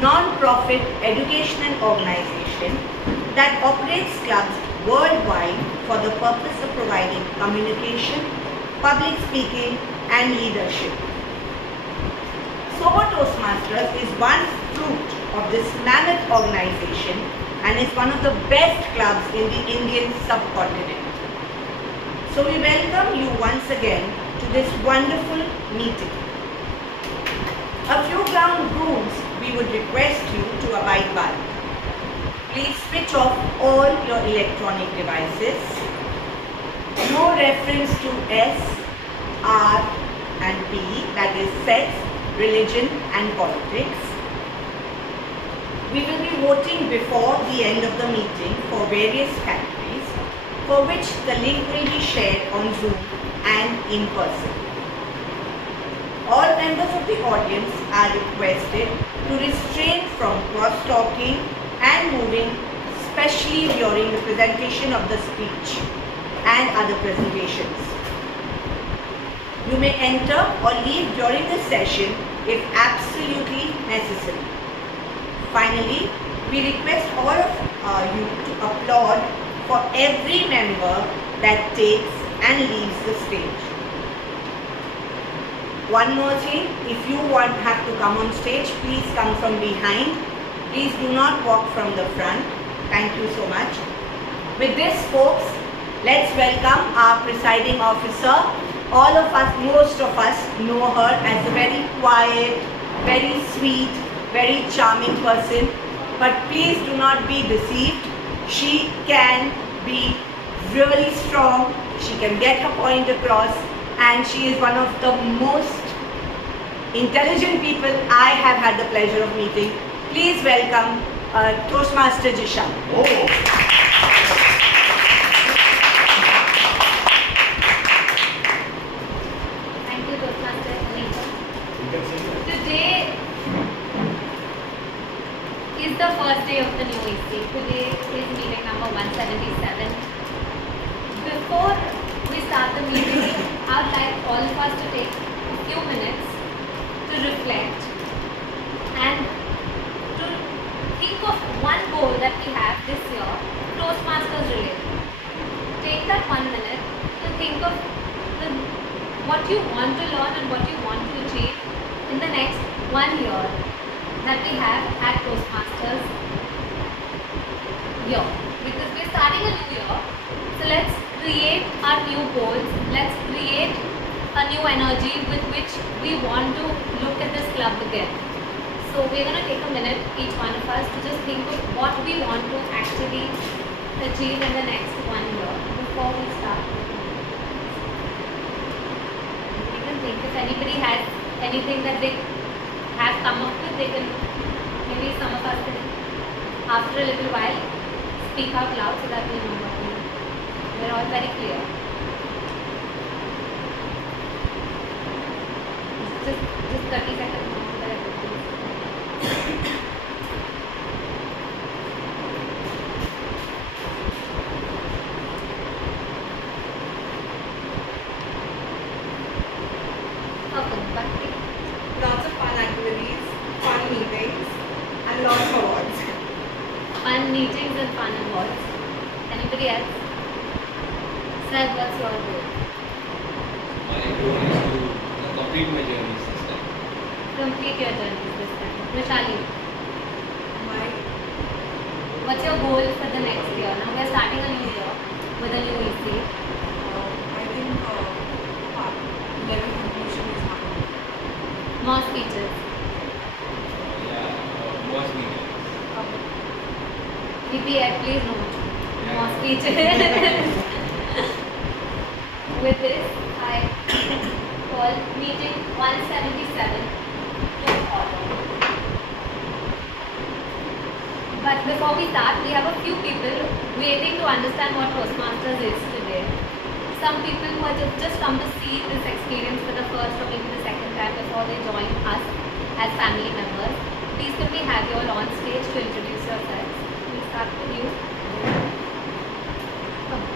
non-profit educational organization that operates clubs worldwide for the purpose of providing communication, public speaking and leadership. SoBo Toastmasters is one fruit of this mammoth organization and is one of the best clubs in the Indian subcontinent. So we welcome you once again to this wonderful meeting. A few ground rules we would request you to abide by. Please switch off all your electronic devices. No reference to S, R and P, that is sex, religion and politics. We will be voting before the end of the meeting for various categories, for which the link will be shared on Zoom and in person. All members of the audience are requested to refrain from cross-talking and moving, especially during the presentation of the speech and other presentations. You may enter or leave during the session if absolutely necessary. Finally, we request all of you to applaud for every member that takes and leaves the stage. One more thing, if you have to come on stage, please come from behind. Please do not walk from the front. Thank you so much. With this, folks, let's welcome our presiding officer. All of us, most of us know her as a very quiet, very sweet, very charming person. But please do not be deceived. She can be really strong. She can get her point across. And she is one of the most intelligent people I have had the pleasure of meeting. Please welcome Toastmaster Jisha. Oh. Today is the first day of the new EC. Today is meeting number 177. Before we start the meeting, I would like all of us to take a few minutes to reflect and to think of one goal that we have this year, Toastmasters related. Take that 1 minute to think of what you want to learn and what you want to achieve in the next 1 year that we have at Toastmasters year. Because we're starting a new year, so let's create our new goals, let's create a new energy with which we want to look at this club again. So we're going to take a minute, each one of us, to just think of what we want to actually achieve in the next 1 year before we start. You can think if anybody has anything that they have come up with, they can, maybe some of us can, after a little while, speak out loud so that we know what we do. We're all very clear. Just 30 seconds more so that everything. Lots of fun activities, fun meetings, and lots of awards. Fun meetings and fun awards. Anybody else? Sir, what's your goal? My goal is to complete my journeys this time. Complete your journey this time. Vishali, My what's your goal for the next year? Now we're starting a new year with a new EC. I think level conclusion is happening. More speeches. More speakers. EPF, please note. More speeches. With this, I call meeting 177 to order. But before we start, we have a few people waiting to understand what Toastmasters is today. Some people who have just come to see this experience for the first or maybe the second time before they join us as family members. Please could we have you all on stage to introduce yourselves. We'll start with you. Come.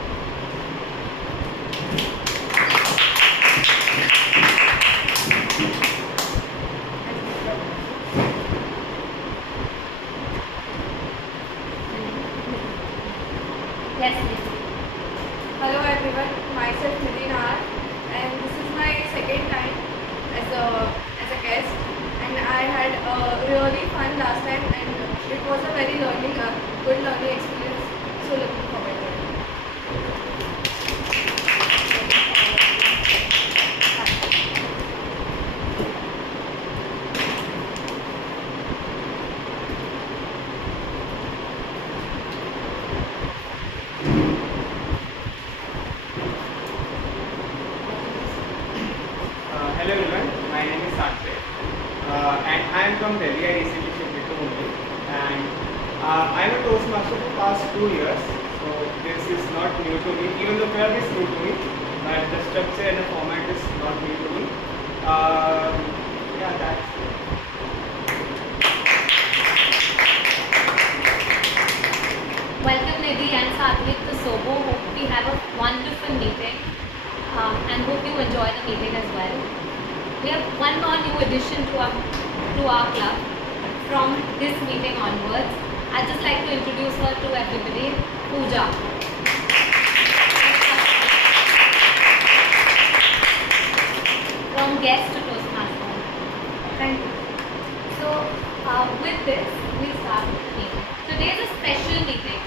Yes, Nidhi. Hello everyone, myself Nidhi and this is my second time as a guest, and I had really fun last time, and it was a very good learning experience. So looking forward to it. Hello everyone, my name is Sanjay and I am from Delhi. I recently shifted to Mumbai, and I am a Toastmaster for past 2 years. So this is not new to me, even though club is new to me, but the structure and the format is not new to me. Yeah, that's it. Welcome Nidhi and Satvik to SoBo. Hope we have a wonderful meeting and hope you enjoy the meeting as well. We have one more new addition to our club from this meeting onwards. I'd just like to introduce her to everybody, Pooja. From guest to Toastmaster. Thank you. So, with this, we start with the meeting. Today is a special meeting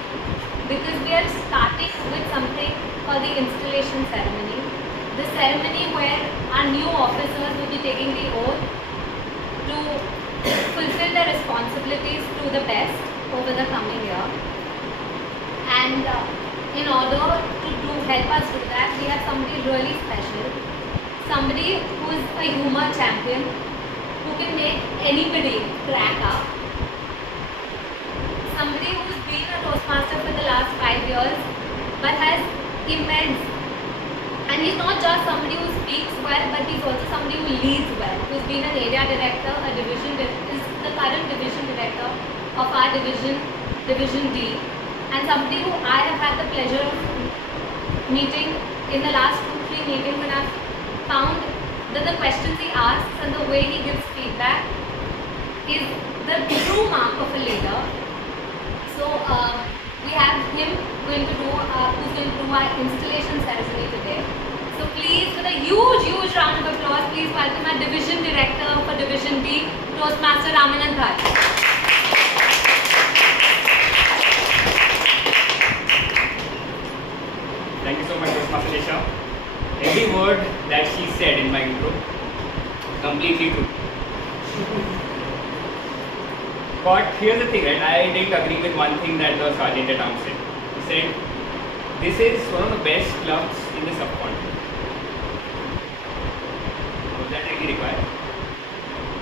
because we are starting with something called the installation ceremony. The ceremony where our new officers will be taking the oath to fulfill their responsibilities to the best over the coming year. And in order to help us do that, we have somebody really special. Somebody who is a humor champion, who can make anybody crack up. Somebody who's been a Toastmaster for the last 5 years, but has immense. And he's not just somebody who speaks well, but he's also somebody who leads well. Who's been an area director, is the current division director of our division, Division D, and somebody who I have had the pleasure of meeting in the last 2-3 meetings, and I've found that the questions he asks and the way he gives feedback is the true mark of a leader. So we have him who's going to do our installation ceremony today. So please, with a huge round of applause, please welcome our division director for Division D, Toastmaster Ramanand Bhai. Thank you so much, Toastmaster Lesha. Every word that she said in my intro, completely true. But here's the thing, right? I didn't agree with one thing that the sergeant at arms said. He said, this is one of the best clubs in the subcontinent. Was that really required?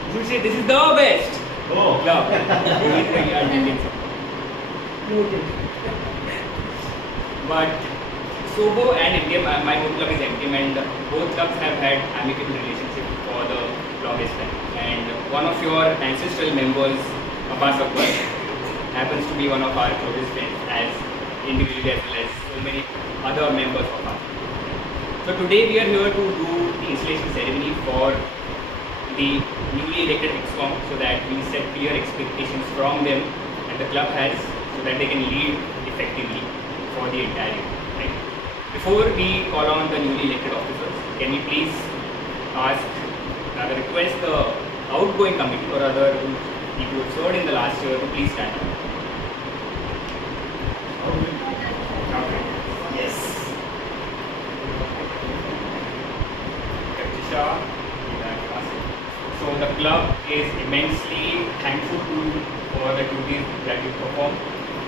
You should say, this is the best club in the Indian subcontinent. But SoBo and MDM, my home club is MDM, and both clubs have had amicable relationship for the longest time. And one of your ancestral members, Abbas Akbar, happens to be one of our closest friends, as individually as well as so many other members of our. So today we are here to do the installation ceremony for the newly elected ExCom, so that we set clear expectations from them and the club has, so that they can lead effectively for the entire year. Right? Before we call on the newly elected officers, can we please request the outgoing committee or other people who served in the last year to please stand up. Okay. Yes. So the club is immensely thankful to you for the duties that you perform,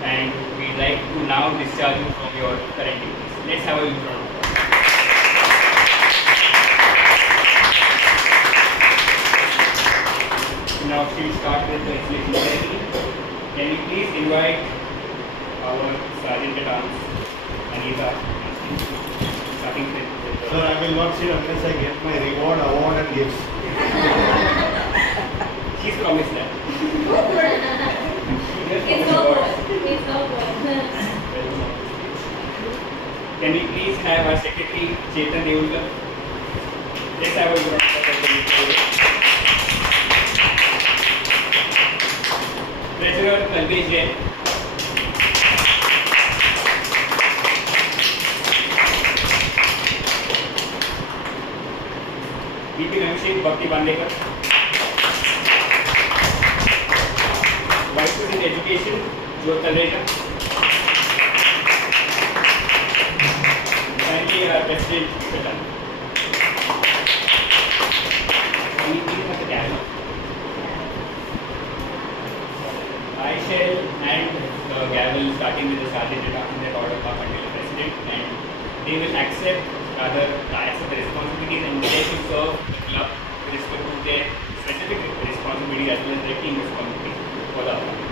and we'd like to now discharge you from your current duties. Let's have a huge round of applause. Now we'll start with the installation ceremony. Can you please invite our Sergeant at Arms, Anita, starting with Sir, I will not sit unless I get my reward, award and gifts. She's promised that. It's so good. It's so good. Can we please have our Secretary, Chetan Deulkar? Let's have a good round of applause. Treasurer Kalpesh Jain. Membership, Bhakti Bandekar. Vice President Education, Jyot Talreja. Finally, our President, Shailesh. I shall hand the gavel starting with the sergeant in that order up until the president, and they will accept the responsibilities and they should serve the club with respect to their specific responsibility as well as their team responsibility for the upcoming.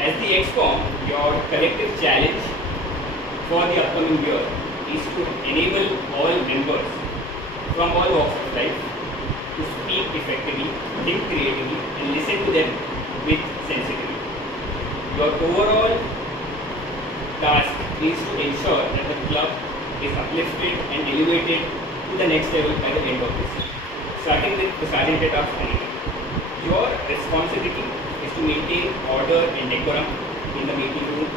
As the EXCOM, your collective challenge for the upcoming year is to enable all members from all walks of life to speak effectively, think creatively, and listen to them with sensitivity. Your overall task is to ensure that the club is uplifted and elevated to the next level by the end of this year. Starting with the sergeant at arms committee. Your responsibility is to maintain order and decorum in the meeting room,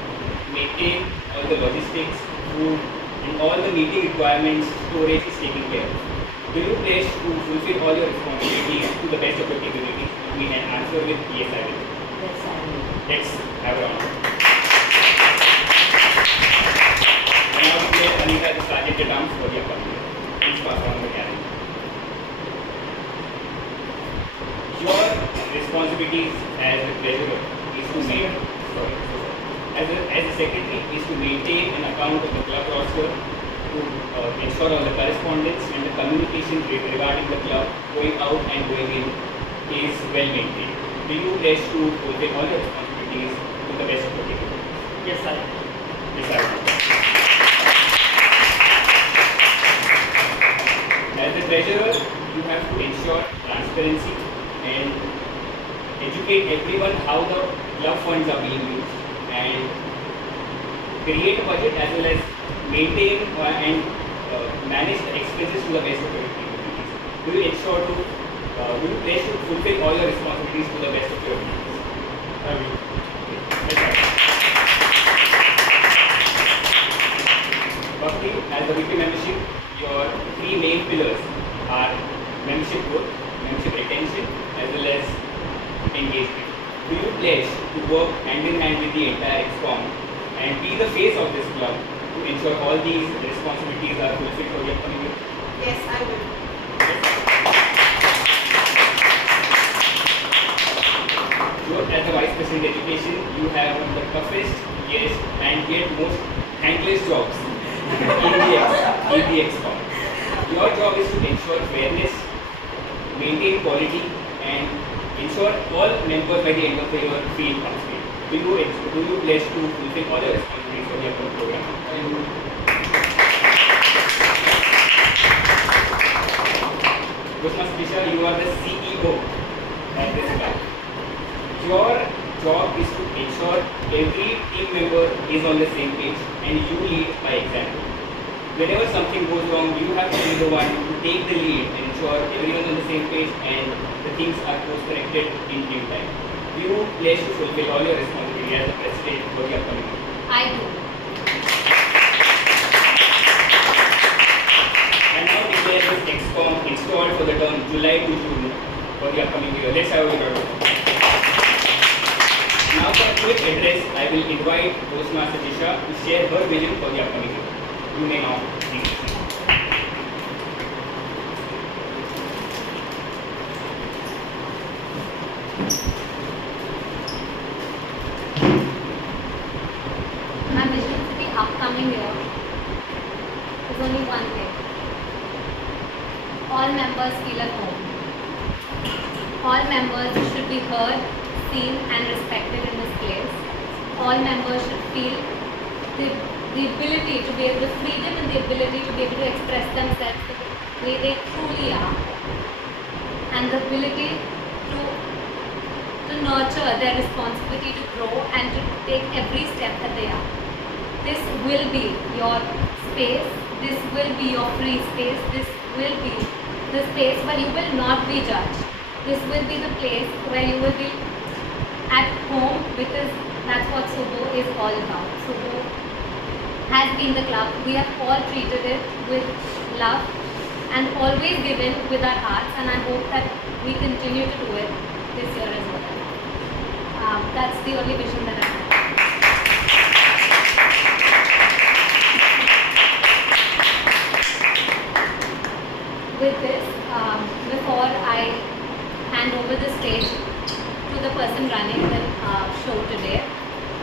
maintain all the logistics, food, and all the meeting requirements, storage is taken care of. Do you pledge to fulfill all your responsibilities to the best of your capabilities? We can answer with yes, I will. Yes, I will. Let's have a round. And now declare Anita the sergeant at arms for the upcoming year. Please pass on the gavel. Your responsibilities as the treasurer is to as a secretary is to maintain an account of the club roster, to ensure all the correspondence and the communication regarding the club going out and going in is well maintained. Do you pledge to fulfill all your responsibilities to the best of your capabilities? Yes, sir. Yes, I will. As the treasurer, you have to ensure transparency and educate everyone how the club funds are being used and create a budget as well as maintain and manage the expenses to the best of your capabilities. Do you ensure to, do you pledge to fulfill all your responsibilities to the best of your abilities? I will. Yes, sir. Bhakti, as the weekly membership, your three main pillars are membership growth, membership retention, as well as engagement. Do you pledge to work hand in hand with the entire EXCOM and be the face of this club to ensure all these responsibilities are fulfilled for the upcoming year? Yes, I will. You, as the Vice President Education, you have one of the toughest, yes, and yet most thankless jobs in the EXCOM. Your job is to ensure fairness, maintain quality, and ensure all members by the end of the year feel complete. Do you pledge to fulfill all your responsibilities for the upcoming program? Kusma, you are the CEO at this club. Your job is to ensure every team member is on the same page and you lead by example. Whenever something goes wrong, you have to be the one to take the lead and ensure everyone is on the same page and the things are course corrected in due time. Do you pledge to fulfill all your responsibilities as the president for the upcoming year? I do. And now declare this EXCOM installed for the term July to June for the upcoming year. Let's have a look at it. Now for a quick address, I will invite Postmaster Jisha to share her vision for the upcoming year. You may now please listen. My vision for the upcoming year is only one thing. All members feel at home. All members should be heard, seen and respected in this place. All members should feel the ability to be able, the freedom and the ability to be able to express themselves the way they truly are. And the ability to nurture their responsibility to grow and to take every step that they are. This will be your space, this will be your free space, this will be the space where you will not be judged. This will be the place where you will be at home because that's what SoBo is all about. SoBo has been the club. We have all treated it with love and always give in with our hearts, and I hope that we continue to do it this year as well. That's the only vision that I have. With this, before I hand over the stage to the person running the show today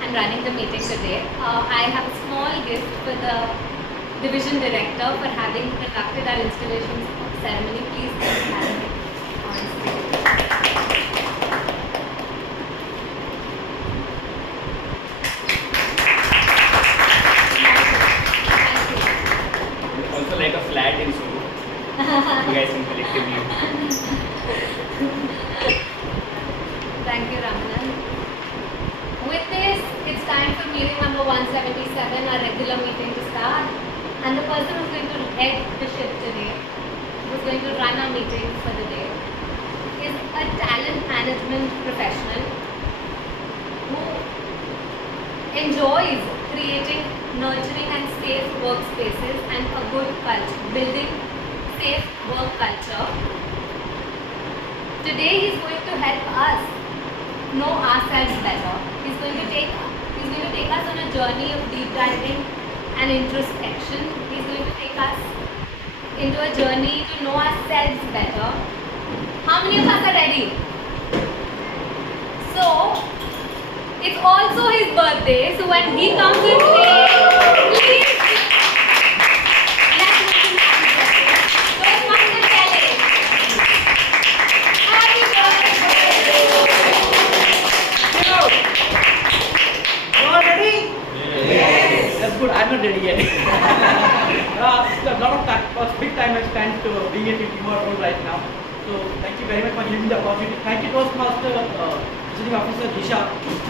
and running the meeting today, I have a small gift for the division director for having conducted our installation ceremony. Please have it on stage. Also like a flat in SoBo. You guys can collectively. Thank you, Ramanan. With this, it's time for meeting number 177, our regular meeting to start. And the person who's going to head the ship today, who's going to run our meeting for the day, is a talent management professional who enjoys creating nurturing and safe workspaces and a good culture, building safe work culture. Today he's going to help us know ourselves better. He's going to take us on a journey of deep diving and introspection. He's going to take us into a journey to know ourselves better. How many of us are ready? So, it's also his birthday, so when he comes in today, please let's wish him happy birthday. So it's not just Shailesh. Happy birthday! You all ready? Yes. That's good. I'm not ready yet. It's a lot of time, big time I spent being a TMOD role right now. So thank you very much for giving me the opportunity. Thank you Toastmaster, Visiting Officer Disha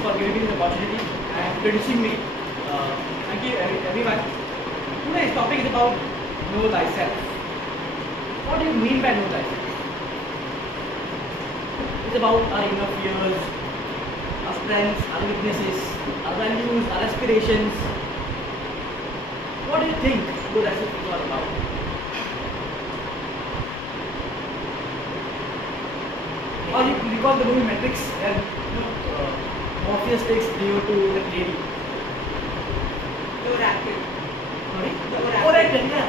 for giving me the opportunity and introducing me. Thank you everyone. Today's topic is about know thyself. What do you mean by know thyself? It's about our inner fears, our strengths, our weaknesses, our values, our aspirations. What do you think know thyself is all about? Or you recall the movie Matrix and Morpheus takes Neo to the lady. Oracle. Sorry? Oracle. Oracle, yeah.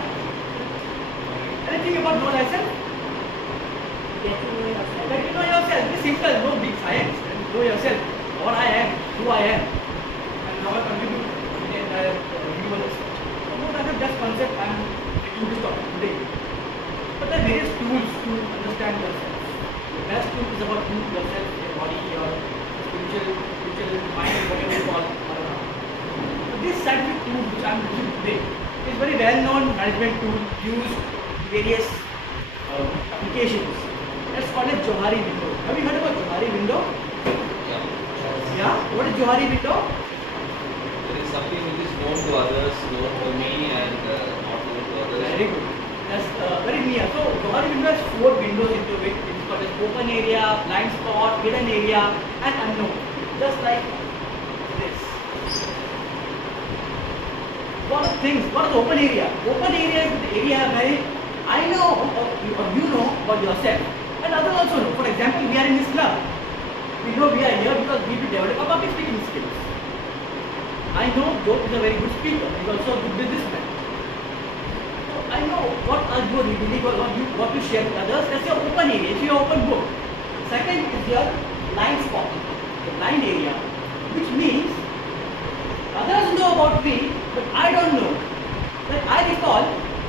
Anything about know thyself? Get to know yourself. Get to know yourself. It's simple, no big science. Know yourself. What I am, who I am, and how I contribute to the entire universe. So know thyself, just concept I am taking this topic today. But there are various tools to understand yourself. The best tool is about you, yourself, your body, your spiritual mind, whatever you call. So this scientific tool which I am using today is very well known management tool used in various applications. Let's call it Johari window. Have you heard about Johari window? Yeah? What is Johari window? There is something which is known to others, known to me, and not known to others. Very good. That's very near. So Johari window has 4 windows into it. It's called as open area, blind spot, hidden area, and unknown. Just like this. What are things? What is open area? Open area is the area where I know or you know about yourself, and others also know. For example, we are in this club. We know we are here because we need to develop our public speaking skills. I know Joe is a very good speaker. He is also a good businessman. So I know what are you really what you share with others. That's your open area. It's your open book. Second is your blind spot, the blind area, which means others know about me, but I don't know. Like I recall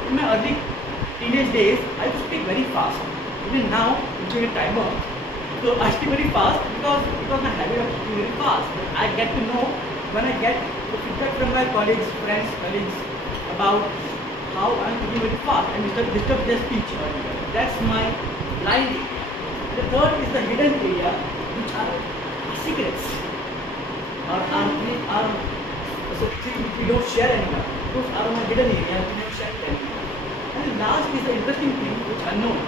in my early teenage days, I used to speak very fast. Even now, I'm doing a timer. So I speak very fast because my habit of speaking very fast. But I get to know when I get the feedback from my colleagues, friends, colleagues about how I'm speaking very fast and disturb their speech. That's my blind area. The third is the hidden area, which are secrets. So things which we don't share anymore. Those are my hidden area, we don't share it anymore. And the last is the interesting thing, which are known.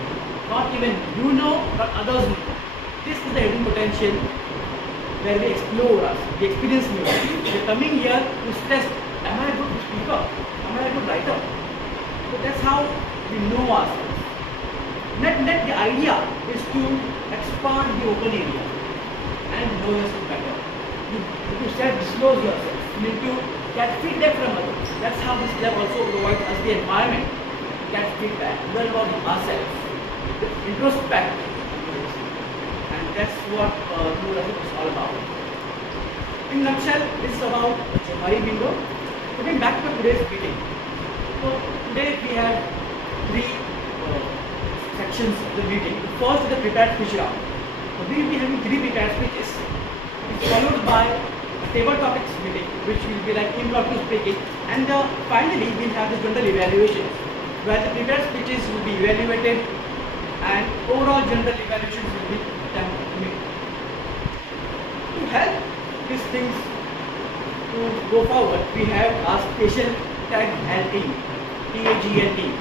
Not even you know, but others know. This is the hidden potential where we explore us, we experience new things. We are coming here to test, am I a good speaker? Am I a good writer? So that's how we know ourselves. Net the idea is to expand the open area and know yourself better. You self-disclose yourself. You need to get feedback from others. That's how this club also provides us the environment to get feedback, learn about ourselves, introspect, and that's what New Learning is all about. In nutshell, this is about Johari Bingo. Coming back to today's meeting. So today we have three sections of the meeting. The first is the prepared speech round. So we will be having three prepared speeches. It's followed by a table topics meeting, which will be like impromptu speaking, and finally we'll have the general evaluations, where the prepared speeches will be evaluated and overall general evaluations will be done. To help these things to go forward, we have our special tag and team, TAGL team.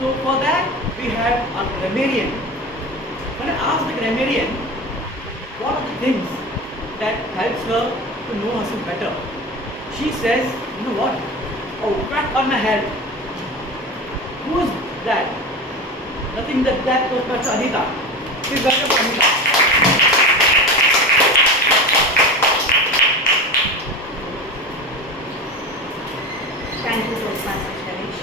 So for that, we have a grammarian. When I ask the grammarian, what are the things that helps her to know herself better? She says, you know what? Oh, crack on my head. Who is that? Nothing that goes past Anita. Please welcome Anita. Thank you, Toastmaster Shailesh.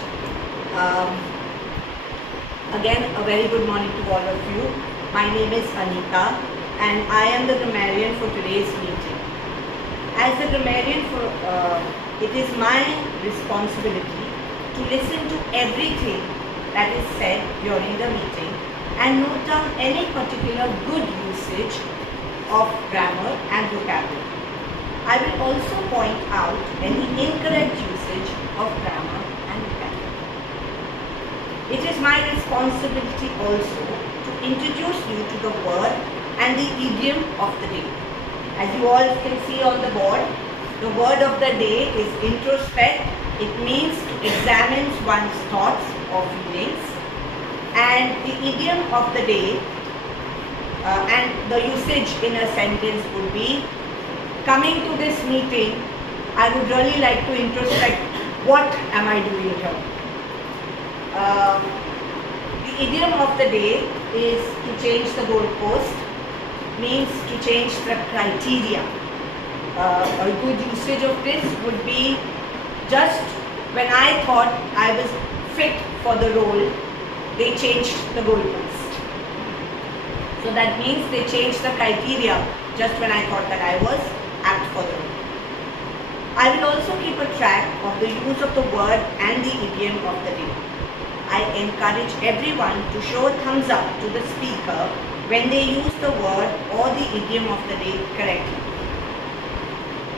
Again, a very good morning to all of you. My name is Anita and I am the grammarian for today's meeting. As the grammarian, it is my responsibility to listen to everything that is said during the meeting and note down any particular good usage of grammar and vocabulary. I will also point out any incorrect usage of grammar and vocabulary. It is my responsibility also to introduce you to the word and the idiom of the day. As you all can see on the board, the word of the day is introspect. It means to examine one's thoughts or feelings. And the idiom of the day and the usage in a sentence would be, coming to this meeting, I would really like to introspect what am I doing here. The idiom of the day is to change the goalpost, means to change the criteria. A good usage of this would be, just when I thought I was fit for the role, they changed the goalpost. So that means they changed the criteria just when I thought that I was apt for the role. I will also keep a track of the use of the word and the idiom of the day. I encourage everyone to show a thumbs up to the speaker when they use the word or the idiom of the day correctly.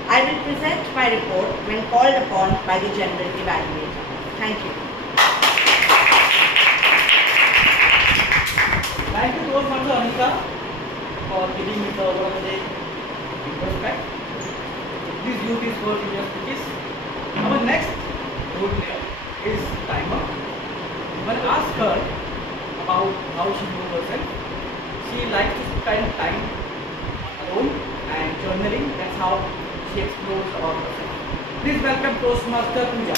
I will present my report when called upon by the general evaluator. Thank you. Thank you so much, Anita, for giving me the word of the day in respect. Please use these words in your speeches. Our next role player is timer. When I asked her about how she knows herself, she likes to spend time alone and journaling. That's how she explores about herself. Please welcome Toastmaster Pooja.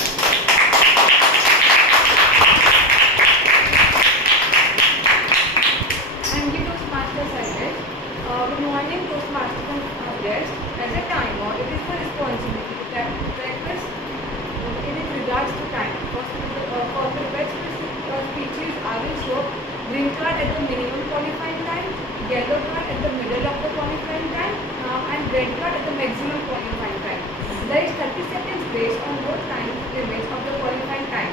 I'm the Toastmaster Shailesh. Good morning, Toastmaster and guests. As a timer, it is my responsibility to practice in regards to time. For prepared speeches, I will show green card at the minimum qualifying time, yellow card at the middle of the qualifying time, and red card at the maximum qualifying time. There is 30 seconds grace on both time limits of the qualifying time.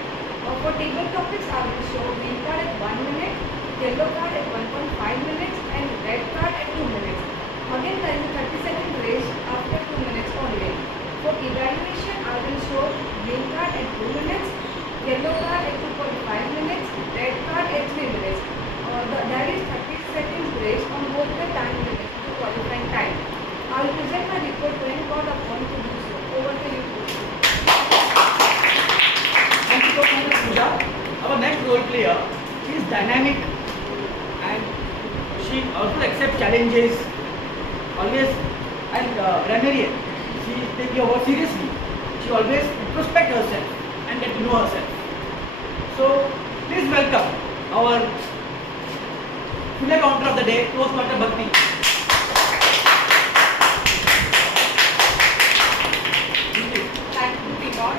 For table topics, I will show green card at 1 minute, yellow card at 1.5 minutes, and red card at 2 minutes. Again, there is a 30-second grace after 2 minutes only. For evaluation, I will show green card at 2 minutes, yellow card at 2.5 minutes, red card at 3 minutes. There is 30 seconds grace on both the time limits of the qualifying time. I will present my report when called upon to do so. Over to you, Pooja. Thank you so much, Pooja. Our next role player, she is dynamic and she also accepts challenges. Always, and grammarian, she takes your work seriously. She always introspect herself and get to know herself. So, please welcome our flag counter of the day, Toastmaster Bhakti. Thank you, TMOD.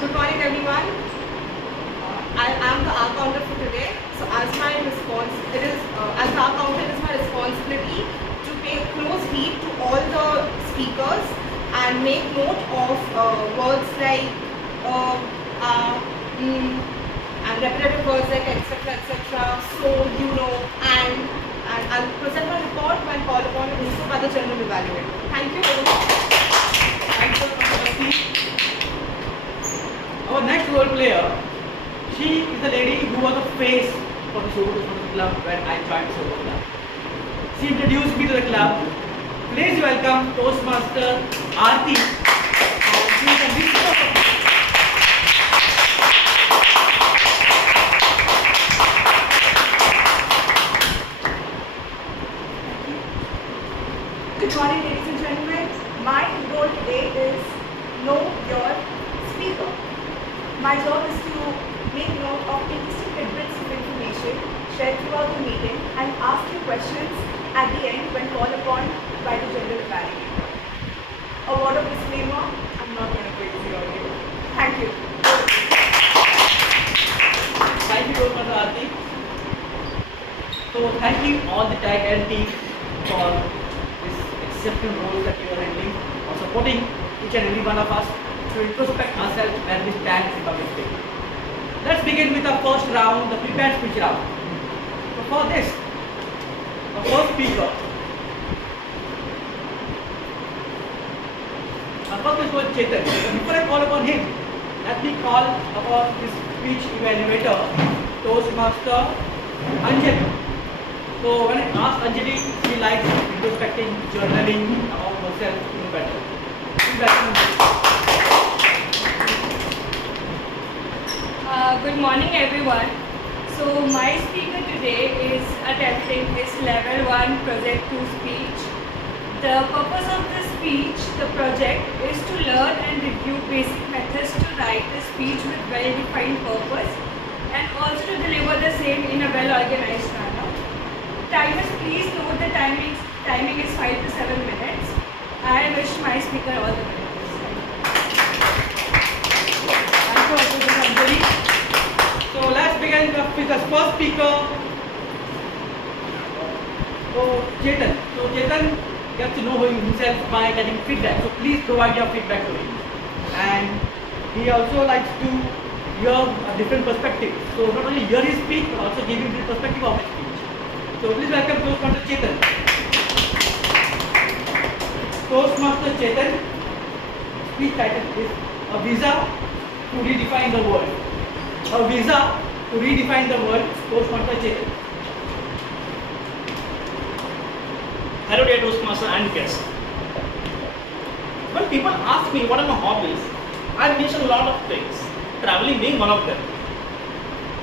Good morning, everyone. I am the art counter for today. So, as my response, as the art counter, it is my responsibility to pay close heed to all the speakers and make note of words like and repetitive words like etc. So, and I'll present my report when called upon to do so by the general evaluator. Thank you very much. Thank you, Dr. Bhakti. Our next role player, she is the lady who was the face for the SoBo TMC Club when I joined SoBo Club. She introduced me to the club. Please welcome Toastmaster Aarti. And she is a mixture of Good morning, ladies and gentlemen. My role today is know your speaker. My job is to make note of interesting tidbits of information shared throughout the meeting and ask you questions at the end when called upon by the general evaluator. A word of disclaimer, I'm not going to quiz you on you. Thank you. Thank you, Toastmaster Aarti. So, thanking all the tag and team for this exceptional role that you are handling, for supporting each and every one of us to introspect ourselves and we stand in public stage. Let's begin with the first round, the prepared speech round. So for this, the first speaker, our first speaker was Chetan. So before I call upon him, let me call upon this speech evaluator, Toastmaster Anjali. So when I asked Anjali, she likes introspecting, journaling about herself to know better. Please welcome Anjali. Good morning, everyone. So my speaker today is attempting his level 1 project 2 speech. The purpose of this speech, the project, is to learn and review basic methods to write a speech with well-defined purpose and also to deliver the same in a well-organized manner. Timers, please note the timing is 5 to 7 minutes. I wish my speaker all the best. Thank you, Anjali. So let's begin with the first speaker. So Chetan. So Chetan gets to know himself by getting feedback. So please provide your feedback to him. And he also likes to hear a different perspective. So not only hear his speech, but also give him the perspective of his speech. So please welcome Toastmaster Chetan. Toastmaster Chetan. Speech title is A Visa to Redefine the World. A visa to redefine the world, Toastmaster Chetan. Hello dear Toastmaster and guests. When people ask me what are my hobbies, I mention a lot of things, traveling being one of them.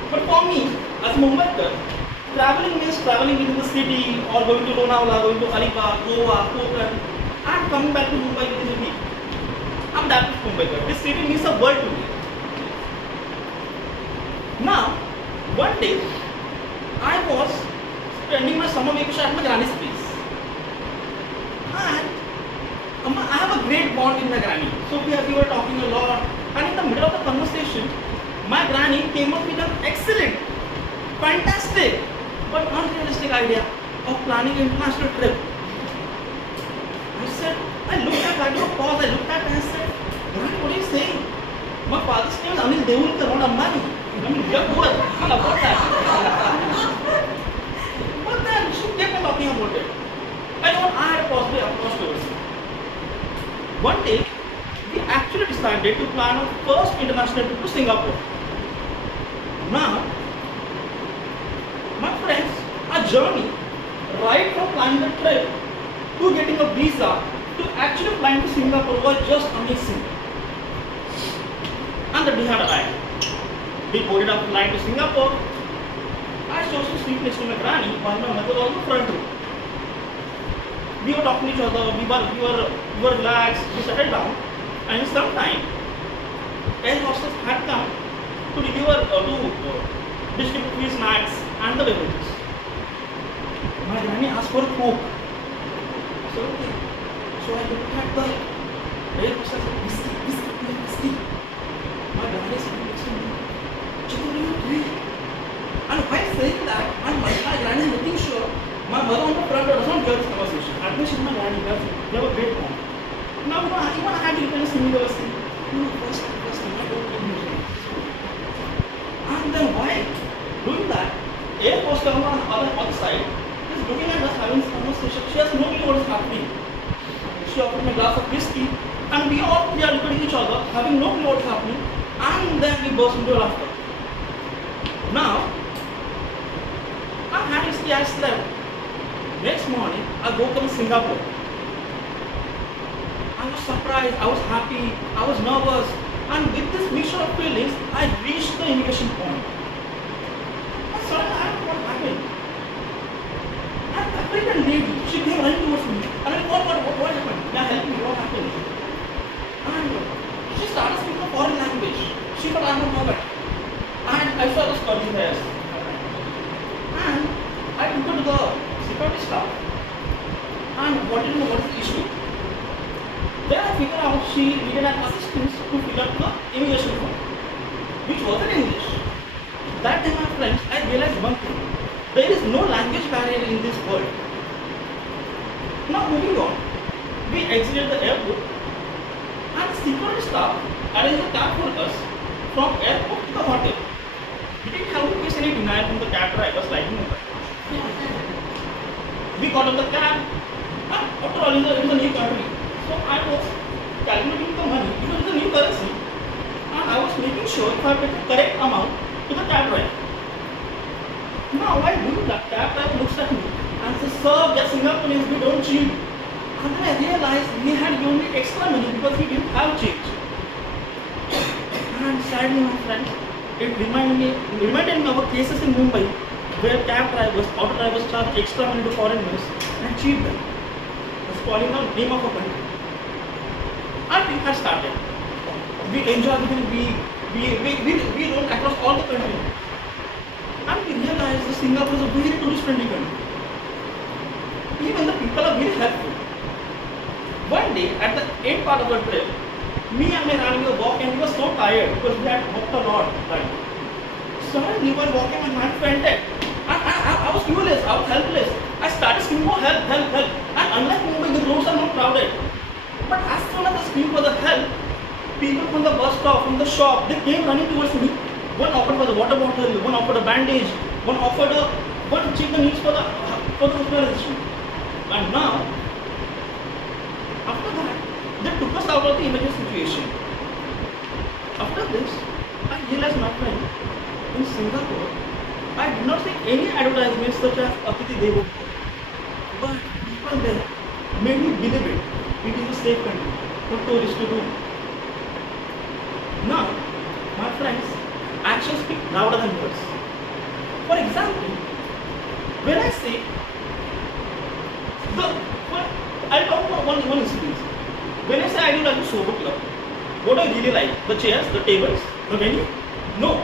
But for me, as a Mumbaiker, traveling means traveling within the city or going to Lonavala, going to Alibag, Goa, Konkan and coming back to Mumbai within a week. I'm that Mumbaiker. This city means a world to me. Now, one day, I was spending my summer vacation at my granny's place. And I have a great bond with my granny. So we were talking a lot. And in the middle of the conversation, my granny came up with an excellent, fantastic, but unrealistic idea of planning an international trip. I looked at her, I took a pause, I looked at her and said, Granny, what are you saying? My father's name is Anil Devulkar, not Ambani. I mean, we are poor. I can't afford that. But then she kept on talking about it. I had a positive approach towards it. One day, we actually decided to plan our first international trip to Singapore. Now, my friends, our journey, right from planning the trip to getting a visa to actually flying to Singapore was just amazing. And then we had arrived. We boarded a flight to Singapore. I chose to sleep next to my granny while my mother was on the front row. We were talking to each other, we were relaxed, we settled down, and in some time, air hostess had come to distribute free snacks and the beverages. My granny asked for a Coke. So okay. So I looked at the air hostess and said, whiskey, whiskey, please, whiskey. My granny is sitting next to me. Chicken, you drink. And while saying that, my granny is making sure my mother on the front door does not hear this conversation. At least she's my granny, we have a great bond. Now, even I had to replace similar thing. First, I don't need music. And then while doing that, air hostess on the other side is looking at us having this conversation. She has no clue what is happening. She offered me a glass of whiskey, and we are looking at each other, having no clue what is happening, and then we burst into laughter. Now, I had whiskey, I slept. Next morning, I woke up in Singapore. I was surprised, I was happy, I was nervous, and with this mixture of feelings, I reached the immigration point. And suddenly, I don't know what happened. And a pregnant lady, she came running towards me. And I what happened? Now help me, what happened? And she started speaking a foreign language. She thought I don't know that. And I saw the curly hairs. And I took her to the security staff and wanted to know what is the issue. Then I figured out she needed an assistance to fill up the immigration form, which was in English. That time, my friends, I realized one thing. There is no language barrier in this world. Now moving on, we exited the airport and security staff arranged a cab for us from airport to the hotel. We didn't have to face any denial from the cab drivers like Mumbai. We got on the cab, and after all, it is a new country. So I was calculating the money because it's a new currency, and I was making sure if I paid the correct amount to the cab driver. Now while doing that, cab driver looks at me and says, "Sir, we are Singaporeans, we don't cheat." And then I realized he had given me extra money because he didn't have change. And sadly, my friend, it reminded me of cases in Mumbai where cab drivers, auto drivers charge extra money to foreigners and cheat them, spoiling the name of a country. And we had started. We enjoyed it, we roamed across all the country. And we realized that Singapore is a very tourist-friendly country. Even the people are very helpful. One day, at the end part of the trip, me and my family were walking and we were so tired because we had walked a lot. Right? Suddenly we were walking and my hand fainted. I was clueless, I was helpless. I started screaming for help, help, help. And unlike Mumbai, the roads are not crowded. But as soon as I screamed for the help, people from the bus stop, from the shop, they came running towards me. One offered for the water bottle, one offered a bandage, one to check the needs for the hospitalization. And now, after that, they took us out of the emergency situation. After this, I realized, my friend, in Singapore, I did not see any advertisements such as Atiti Devo. But people there made me believe it. It is a safe country for tourists to do. Now, my friends, actions speak louder than words. For example, when I say I'll talk about one instance. When I say I do like the SoBo club, what do I really like? The chairs, the tables, the venue? No.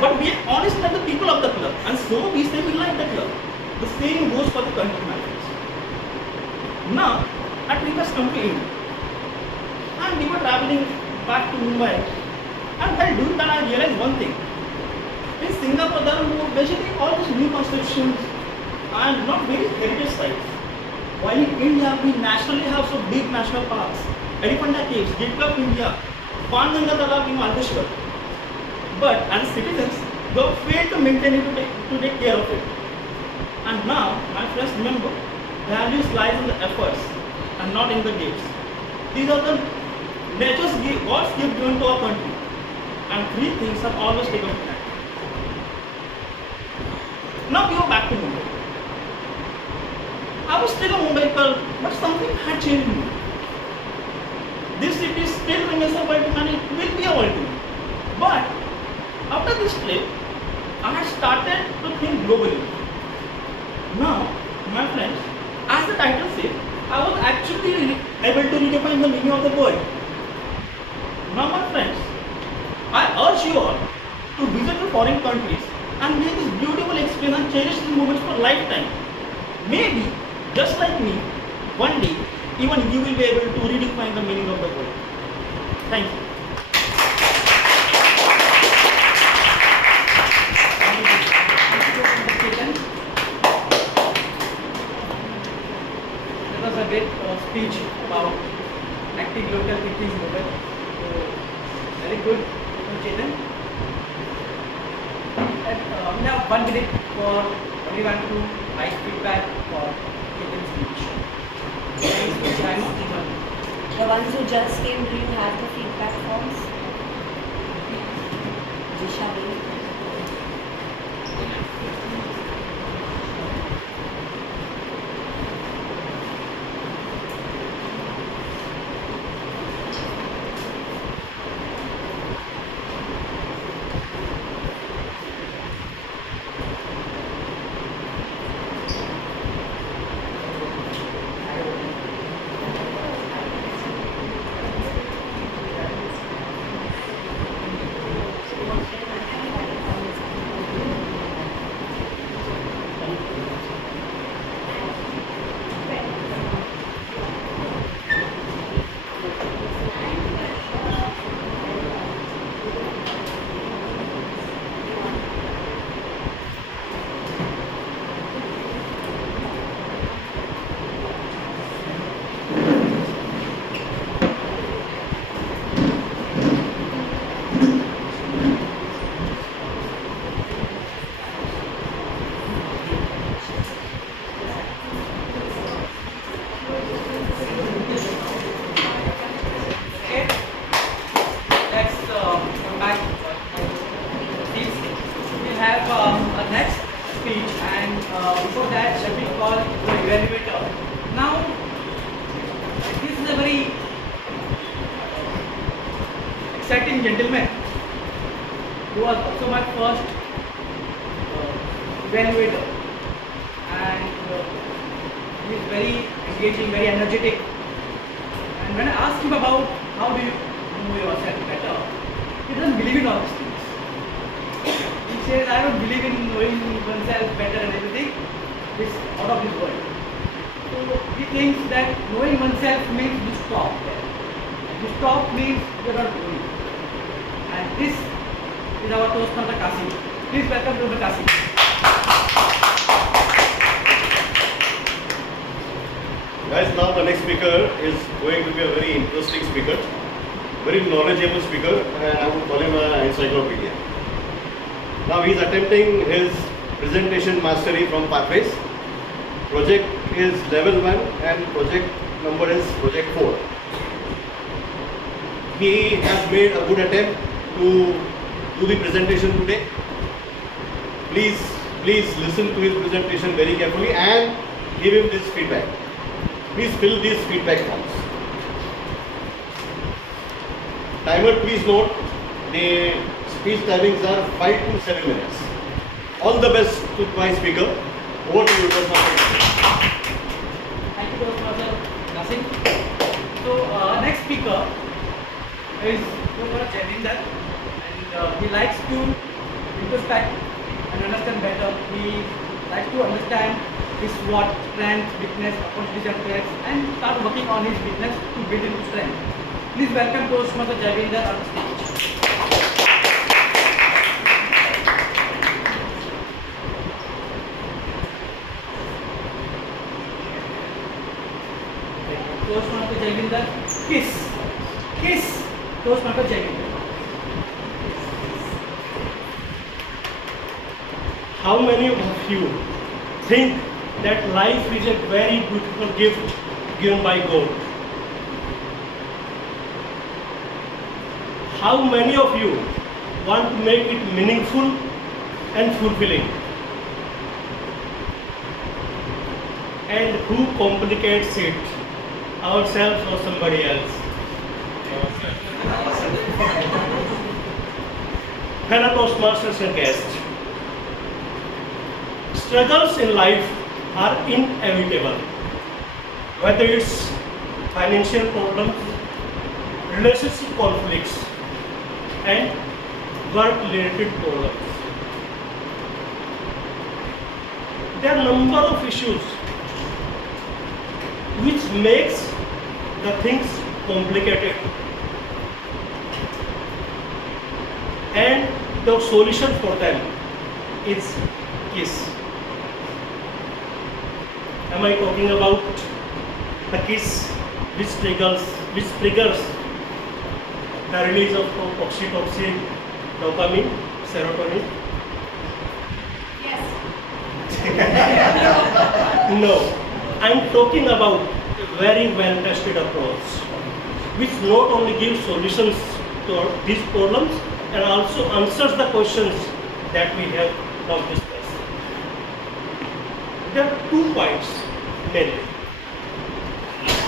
But we are honest like the people of the club, and so we say we like the club. The same goes for the country managers. Now, a trip has come to India, and we were traveling back to Mumbai, and while doing that, I realized one thing. In Singapore, there are basically all these new constructions and not very heritage sites. While in India, we naturally have some big national parks, Elephanta Caves, Gateway of India, Panganga Talab in Malkeshwar. But as citizens, we have failed to maintain it to take care of it. And now, my friends, remember, values lies in the efforts and not in the gifts. These are the nature's gift, God's gift given to our country. And three things are always taken for granted. Now we are back to Mumbai. I was still a Mumbai girl, but something had changed in me. This city still remains a world to me and it will be a world to me. But after this trip, I had started to think globally. Now, my friends, as the title says, I was actually able to redefine the meaning of the word. Now, my friends, I urge you all foreign countries and make this beautiful experience and cherish these moments for lifetime. Maybe, just like me, one day, even you will be able to redefine the meaning of the word. Thank you. That was a great speech about acting local, thinking global. So, very good, Chetan. And we have 1 minute for everyone to write feedback for Chetan's speech. Speech and Stephen. The ones who just came, do you have the feedback forms? Jisha, Okay, let's come back. Please, we have a next speech, and before that, let me call the evaluator. Now, this is a very exciting gentleman who was also my first evaluator, and he is very engaging, very energetic. And when I asked him about how do you know yourself better, he doesn't believe in all these things. He says, I don't believe in knowing oneself better and everything. It's out of this world. So he thinks that knowing oneself means you stop there. You stop means you're not doing. And this is our Toastmaster Kasi. Please welcome to the Kasi. Guys, now the next speaker is going to be a very interesting speaker, very knowledgeable speaker, and I would call him an encyclopedia. Now he is attempting his presentation mastery from Pathways. Project is level 1 and project number is project 4. He has made a good attempt to do the presentation today. Please listen to his presentation very carefully and give him this feedback. Please fill these feedback forms. Timer, please note, the speech timings are 5 to 7 minutes. All the best to my speaker. Over to you, Toastmaster. Thank you, Toastmaster Nasim. So, next speaker is Dr. Javinder, and he likes to introspect and understand better. He likes to understand his SWOT, strength, weakness, opportunities and threats, and start working on his weakness to build into strength. Please welcome Toastmaster Javinder on the stage. Toastmaster Javinder, kiss, Toastmaster Javinder. How many of you think that life is a very beautiful gift given by God? How many of you want to make it meaningful and fulfilling? And who complicates it? Ourselves or somebody else? Fellow Toastmasters and guests, struggles in life are inevitable, whether it's financial problems, relationship conflicts, and work-related problems. there are number of issues which makes the things complicated. And the solution for them is KISS. Am I talking about the KISS which triggers the release of oxytocin, dopamine, serotonin? Yes. No, I'm talking about a very well tested approach which not only gives solutions to these problems and also answers the questions that we have now discussed. There are 2 points mainly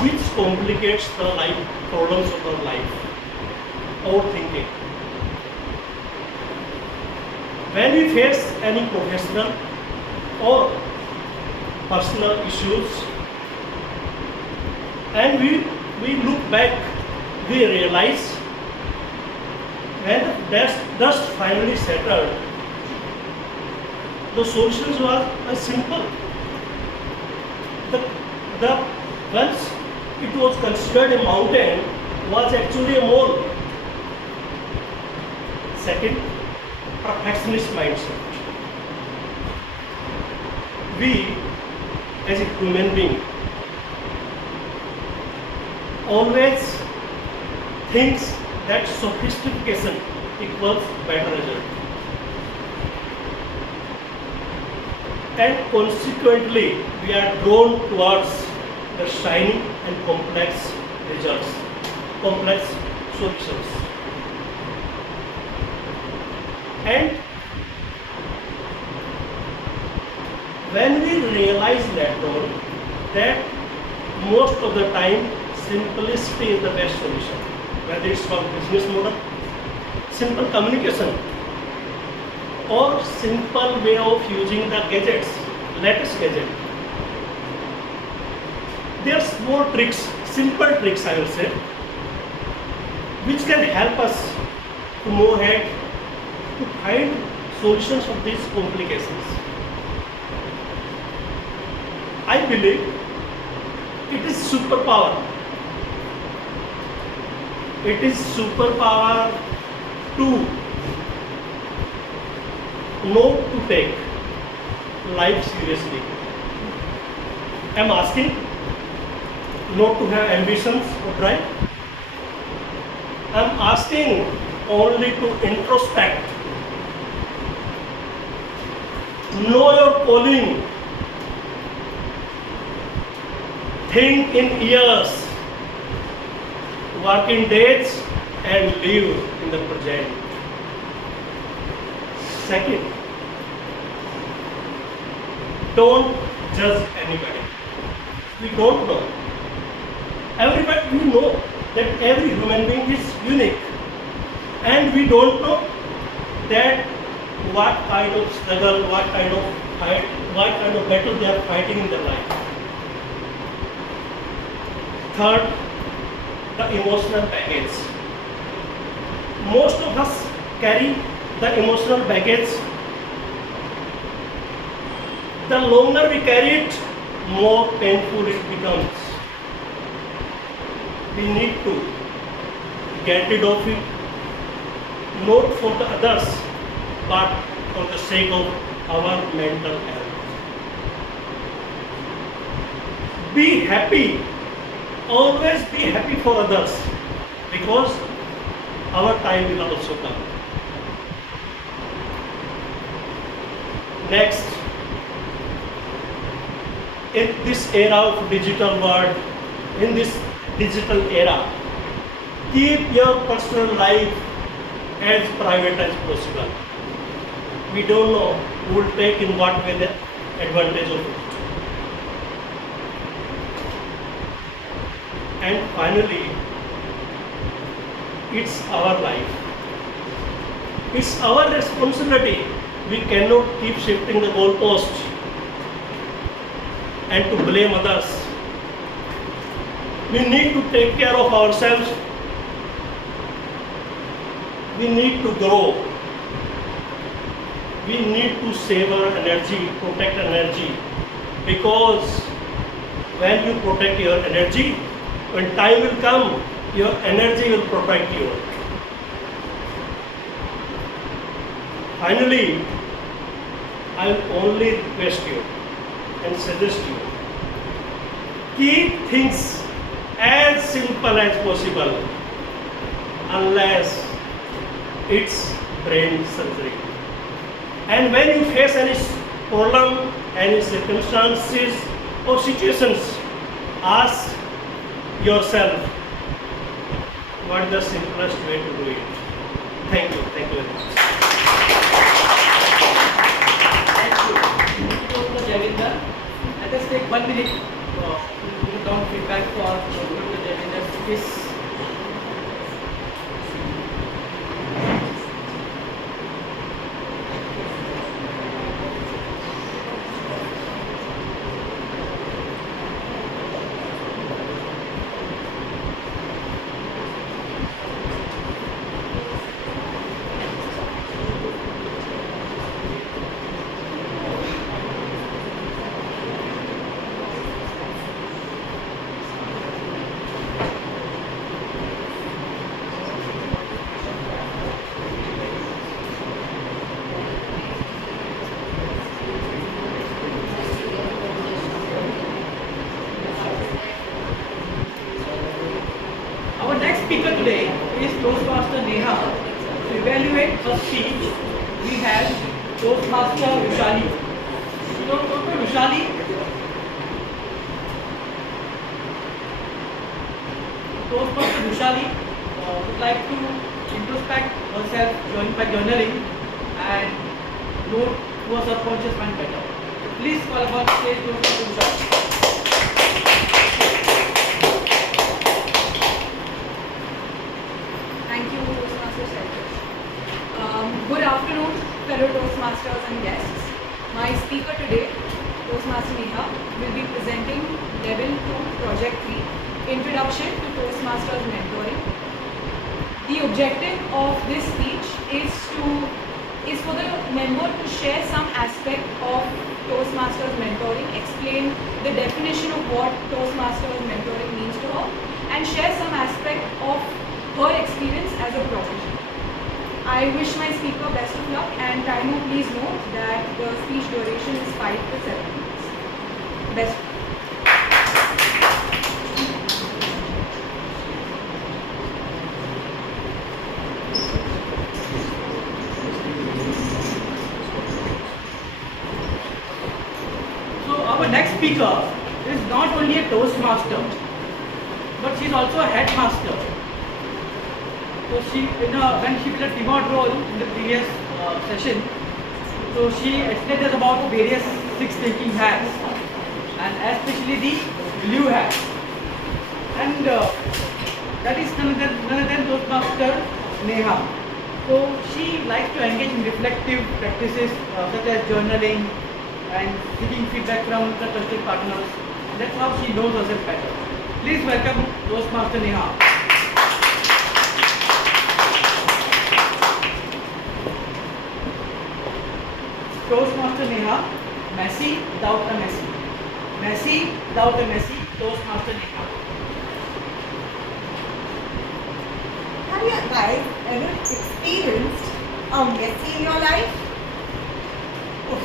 which complicates the life problems of our life, our thinking. When we face any professional or personal issues and we look back, we realize when the dust finally settled, the solutions were simple. The once it was considered a mountain was actually a mole. Second, perfectionist mindset. We, as a human being, always thinks that sophistication equals better result. And consequently, we are drawn towards the shiny and complex results, complex solutions. And when we realize that most of the time simplicity is the best solution, whether it's from business model, simple communication, or simple way of using the gadgets, latest gadget. There are small tricks, simple tricks I will say, which can help us to move ahead, to find solutions of these complications. I believe it is superpower. It is superpower to know to take life seriously. I am asking not to have ambitions or drive. I am asking only to introspect, know your calling, think in years, work in days, and live in the present. Second, don't judge anybody. We don't know. Everybody, we know that every human being is unique, and we don't know that what kind of struggle, what kind of fight, what kind of battle they are fighting in their life. Third, the emotional baggage. Most of us carry the emotional baggage. The longer we carry it, more painful it becomes. We need to get rid of it, not for the others, but for the sake of our mental health. Be happy. Always be happy for others, because our time will also come. Next, in this era of digital world, in this digital era, keep your personal life as private as possible. We don't know who will take in what way the advantage of it. And finally, it's our life. It's our responsibility. We cannot keep shifting the goalpost and to blame others. We need to take care of ourselves. We need to grow. we need to save our energy, protect energy, because when you protect your energy, when time will come, your energy will protect you. Finally, I will only request you and suggest you, keep things as simple as possible unless it's brain surgery. And when you face any problem, any circumstances or situations, ask yourself, what is the simplest way to do it? Thank you very much. Dr. Javinder, let us take 1 minute to give down feedback for Dr. Javinder's speech. Our next speaker today is Toastmaster Neha. To evaluate her speech, we have Toastmaster Vishali. So, Dr. Vishali, Toastmaster Vishali would like to introspect herself by journaling and note towards her conscious mind better. Please call upon stage Toastmaster Vishali. Thank you, Toastmaster Shailesh. Good afternoon, fellow Toastmasters and guests. My speaker today, Toastmaster Neha, will be presenting Level 2 Project 3, Introduction to Toastmasters Mentoring. The objective of this speech is for the member to share some aspect of Toastmasters mentoring, explain the definition of what Toastmasters mentoring means to her, and share some aspect of her experience as a professional. I wish my speaker best of luck, and Taimo, please note that the speech duration is 5 to 7 minutes. Best of luck. So our next speaker is not only a Toastmaster, but she is also a headmaster. So when she played a TMOD role in the previous session, so she explained us about various 6 taking hats, and especially the blue hat. And that is none other than Toastmaster Neha. So she likes to engage in reflective practices such as journaling and seeking feedback from the trusted partners. That's how she knows herself better. Please welcome Toastmaster Neha. Toastmaster Neha, messy without a messy. Messy without a messy, Toastmaster Neha. Have you guys ever experienced a Messi in your life? Oof.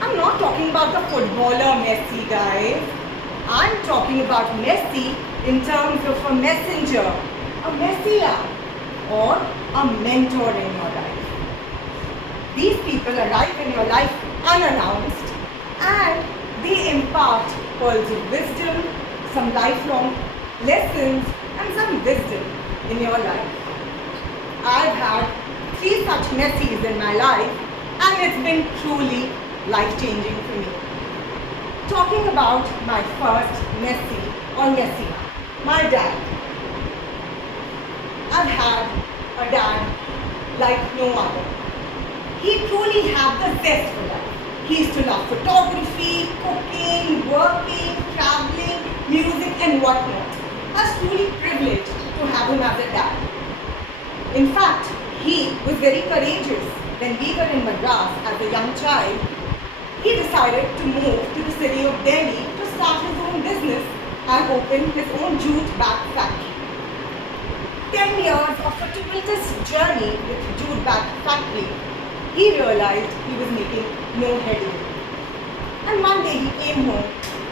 I'm not talking about the footballer Messi, guys. I'm talking about Messi in terms of a messenger, a messiah, or a mentor in your life. These people arrive in your life unannounced, and they impart pearls of wisdom, some lifelong lessons, and some wisdom in your life. I've had 3 such Messis in my life, and it's been truly life-changing for me. Talking about my first Messi or Messiah, my dad. I've had a dad like no other. He truly had the zest for life. He used to love photography, cooking, working, traveling, music, and whatnot. I was truly privileged to have him as a dad. In fact, he was very courageous. when we were in Madras as a young child, he decided to move to the city of Delhi to start his own business and open his own jute bag factory. 10 years of a tumultuous journey with jute bag factory, he realized he was making no headway. And one day he came home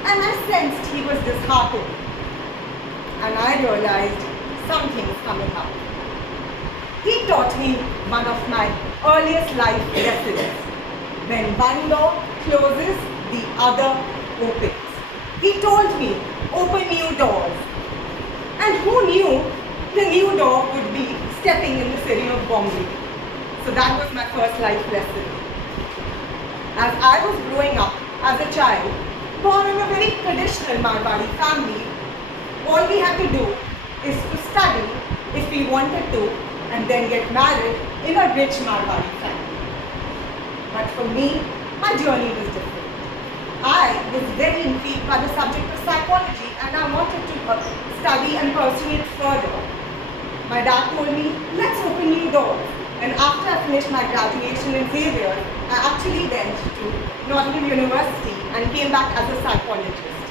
and I sensed he was disheartened. And I realized something is coming up. He taught me one of my earliest life lessons. When one door closes, the other opens. He told me, open new doors. And who knew the new door would be stepping in the city of Bombay. So that was my first life lesson. As I was growing up as a child, born in a very traditional Marwari family, all we had to do is to study if we wanted to and then get married in a rich Marwari family. But for me, my journey was different. I was very intrigued by the subject of psychology and I wanted to study and pursue it further. My dad told me, let's open new doors. And after I finished my graduation in Xavier, I actually went to Nottingham University and came back as a psychologist.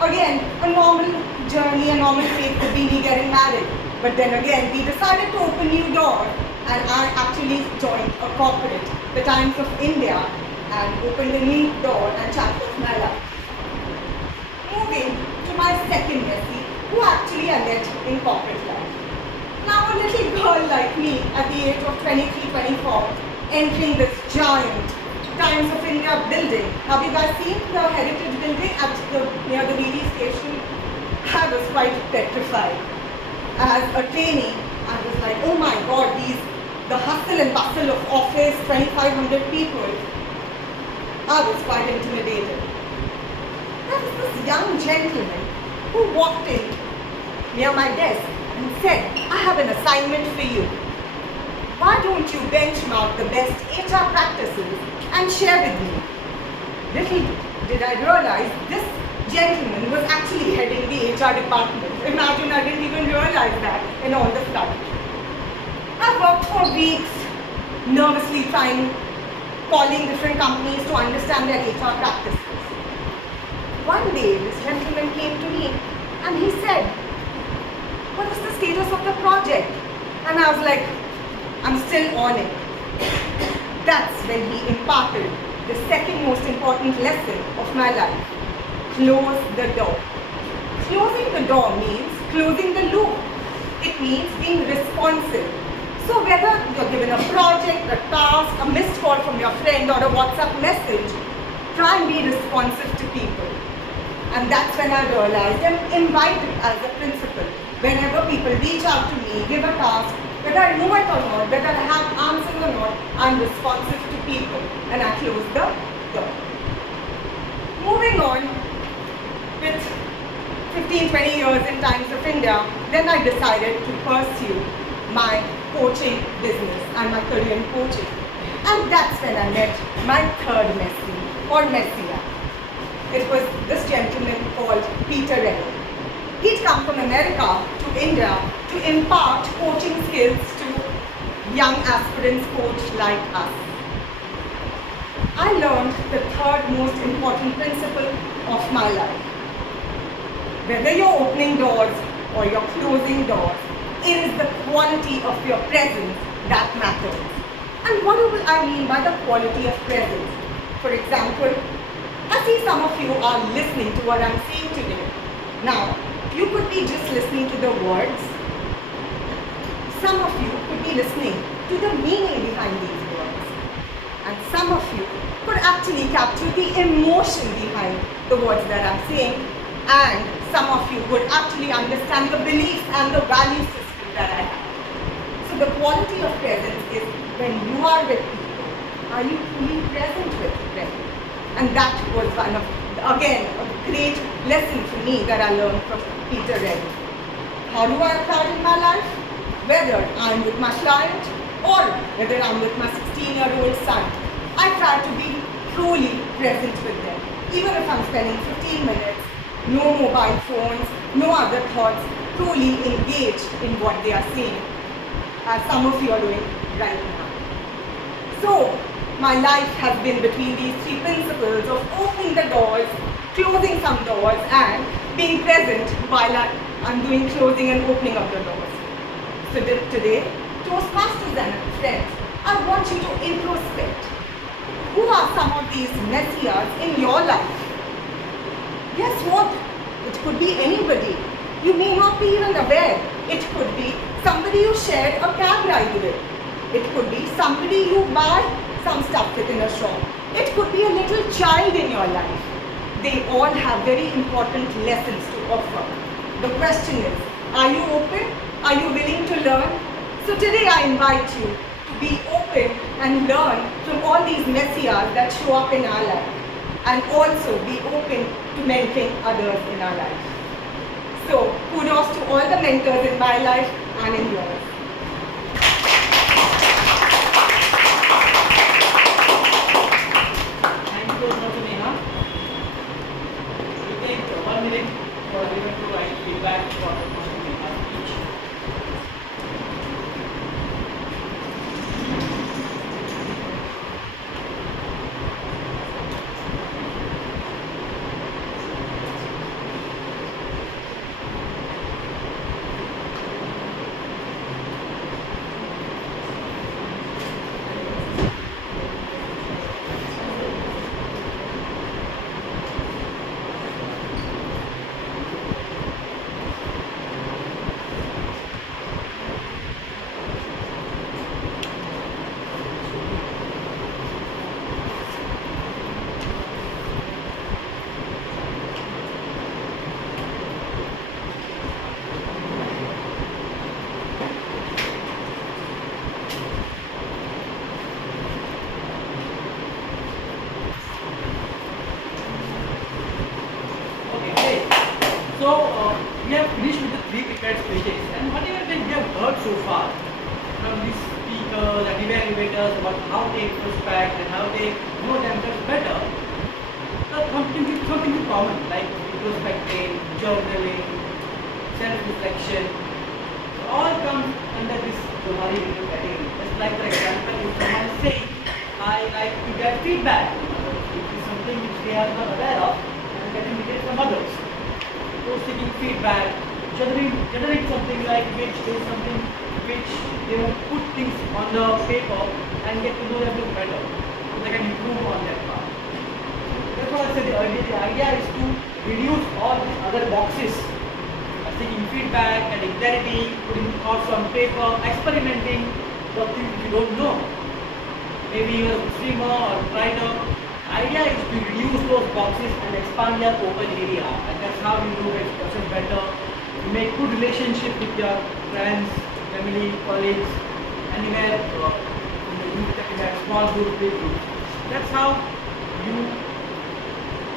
Again, a normal journey, a normal phase would be me getting married. But then again, we decided to open new doors and I actually joined a corporate, the Times of India, and opened a new door and chapter of my life. Moving to my second Messi, who actually I met in corporate life. Now a little girl like me at the age of 23, 24, entering this giant Times of India building. Have you guys seen the heritage building near the BD station? I was quite petrified. As a trainee, I was like, oh my god, the hustle and bustle of office, 2,500 people. I was quite intimidated. There was this young gentleman who walked in near my desk and said, I have an assignment for you. Why don't you benchmark the best HR practices and share with me? Little did I realize this gentleman was actually heading the HR department. Imagine, I didn't even realize that in all the flight. I worked for weeks, nervously calling different companies to understand their HR practices. One day, this gentleman came to me and he said, what is the status of the project? And I was like, I'm still on it. That's when he imparted the second most important lesson of my life. Close the door. Closing the door means closing the loop. It means being responsive. So whether you're given a project, a task, a missed call from your friend or a WhatsApp message, try and be responsive to people. And that's when I realized and invited as a principal. Whenever people reach out to me, give a task, whether I know it or not, whether I have answers or not, I'm responsive to people and I close the door. Moving on, with 15-20 years in Times of India, then I decided to pursue my coaching business and my career in coaching. And that's when I met my third Messi or Messiah. It was this gentleman called Peter Reddy. He'd come from America to India to impart coaching skills to young aspirants coach like us. I learned the third most important principle of my life. Whether you're opening doors or you're closing doors, it is the quality of your presence that matters. And what do I mean by the quality of presence? For example, I see some of you are listening to what I'm saying today. Now, you could be just listening to the words. Some of you could be listening to the meaning behind these words. And some of you could actually capture the emotion behind the words that I'm saying. And some of you would actually understand the beliefs and the value system that I have. So the quality of presence is when you are with people, are you truly present with them? And that was one of, again, a great lesson for me that I learned from Peter Reddy. How do I apply it in my life? Whether I'm with my client or whether I'm with my 16-year-old son, I try to be truly present with them. Even if I'm spending 15 minutes, no mobile phones, no other thoughts, truly engage in what they are saying, as some of you are doing right now. So, my life has been between these three principles of opening the doors, closing some doors, and being present while I'm doing closing and opening of the doors. So today, Toastmasters and friends, I want you to introspect. Who are some of these messiahs in your life? Guess what? It could be anybody. You may not be even aware. It could be somebody you shared a cab ride with. It could be somebody you buy some stuff with in a shop. It could be a little child in your life. They all have very important lessons to offer. The question is, are you open? Are you willing to learn? So today I invite you to be open and learn from all these messiahs that show up in our life, and also be open to mentoring others in our life. So kudos to all the mentors in my life and in yours. Thank you so much, Neha. We take 1 minute for everyone to write feedback for Neha's speech. Okay, great. So we have finished with the 3 prepared speeches, and whatever that we have heard so far from these speakers and evaluators about how they introspect and how they know themselves better, something in common like introspecting, journaling, self-reflection, all comes under this Johari video category. Just like for example, if someone is saying, I like to get feedback, it is something which they are not aware of and getting it from others. So seeking feedback, generating something like which is something which they will put things on the paper and get to know them better, so they can improve on that part. That's what I said earlier. The idea is to reduce all these other boxes. Seeking feedback, getting clarity, putting thoughts on paper, experimenting for things you don't know. Maybe you're a streamer or writer. Idea is to reduce those boxes and expand your open area, and that's how you know which person better. You make good relationship with your friends, family, colleagues, anywhere in a small group, big group. That's how you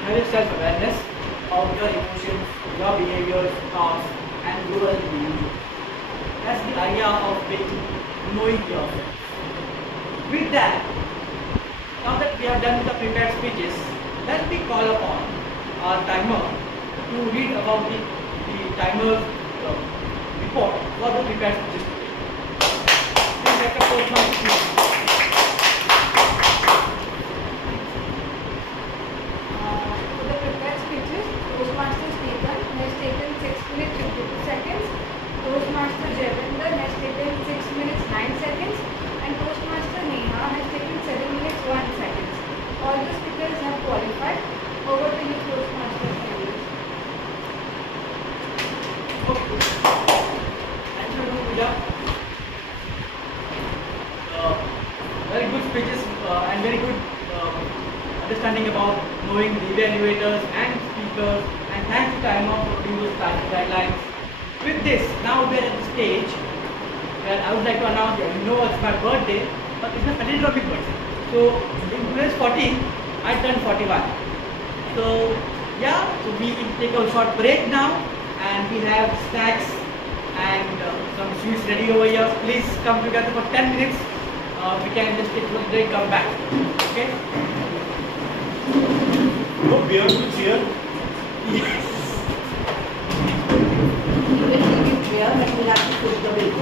have a self-awareness of your emotions, your behaviors, thoughts, and grow as an individual. That's the idea of knowing yourself. With that, now that we have done with the prepared speeches, let me call upon our timer to read about the timer's report for the prepared speeches today. Please let the postmaster speak. For the prepared speeches, Toastmaster Stephen has taken 6 minutes 52 seconds, Toastmaster Javinder has taken 6 minutes 9 seconds, and Toastmaster Neha has taken 7 minutes 1 second. All the speakers have qualified. Over to you, Toastmaster Shailesh. Okay. Thank you, Pooja. Very good speeches and very good understanding about knowing the evaluators and speakers, and thanks to Timer for putting those guidelines. With this, now we are at the stage where I would like to announce that you know it's my birthday, but it's my philanthropic birthday. So in today's 14, I turned 41. So yeah, so we take a short break now, and we have snacks and some sweets ready over here. Please come together for 10 minutes. We can just take a break, come back. Okay? No beer to cheer. Yes. You will leave it here, but we'll have to push the bill.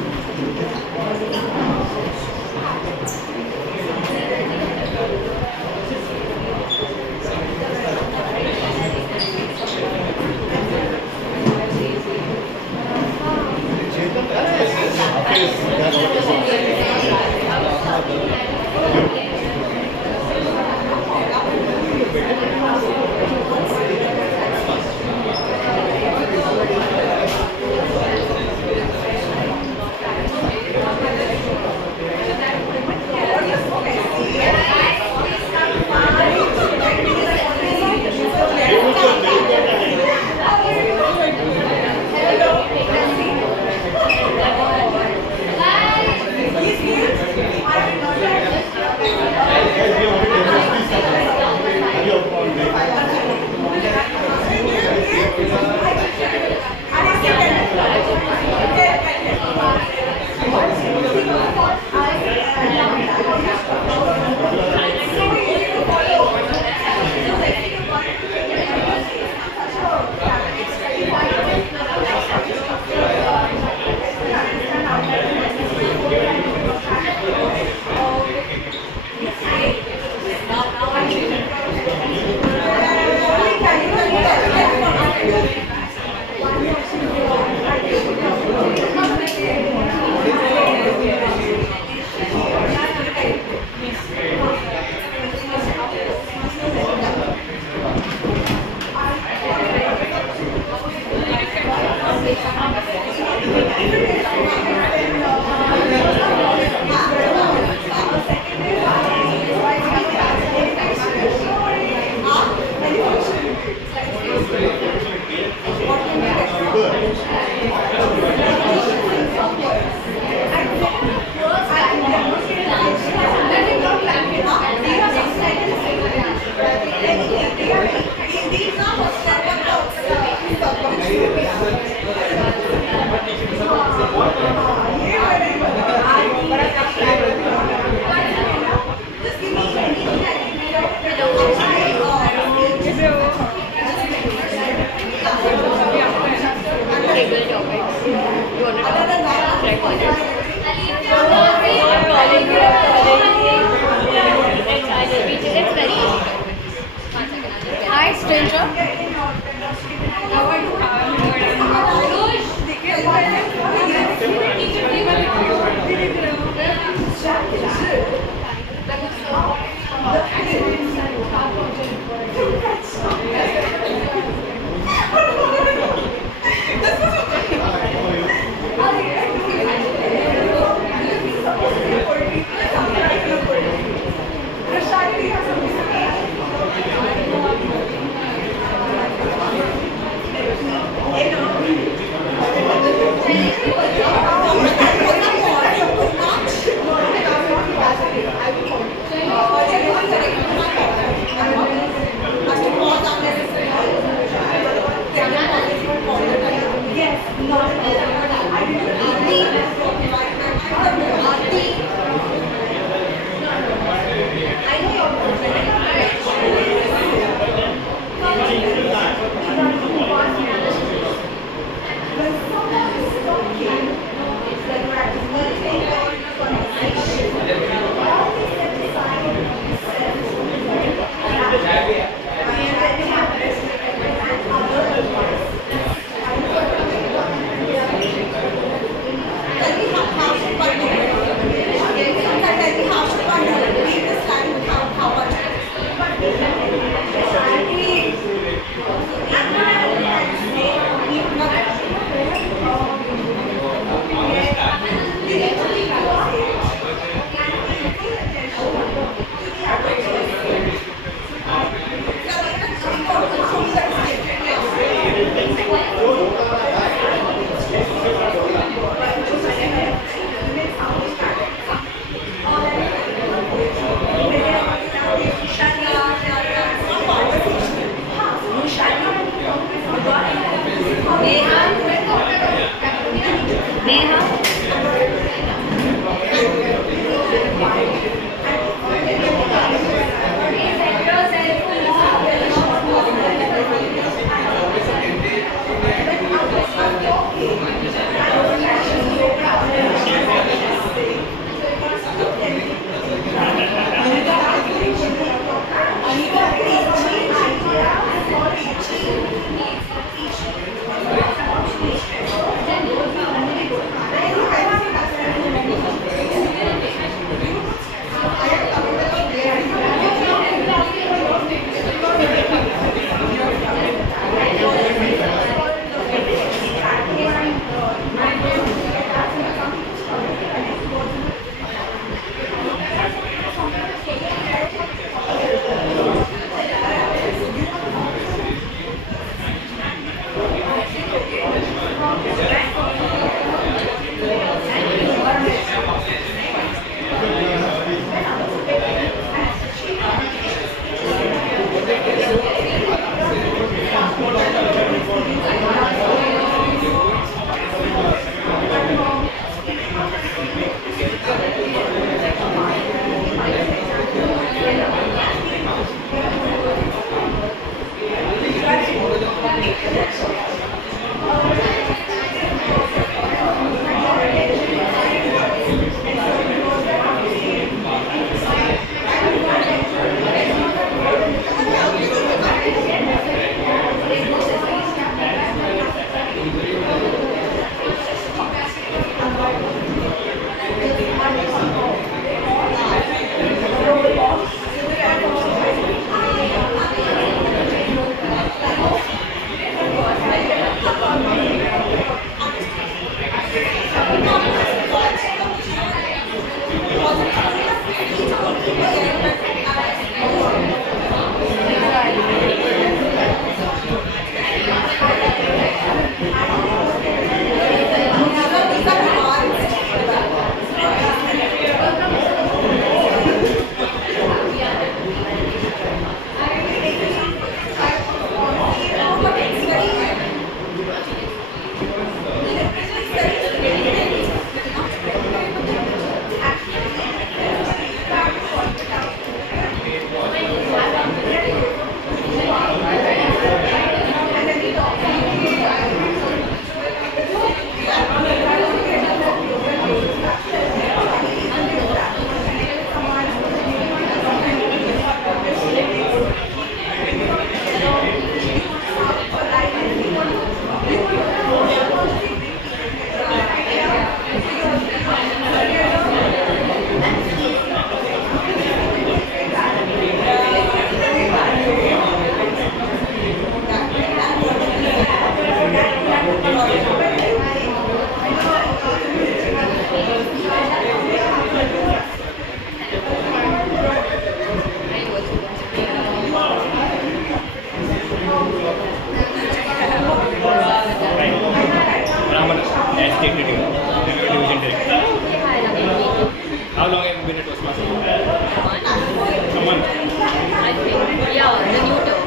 How long have you been at Toastmasters? A month. I think. Yeah, the new term.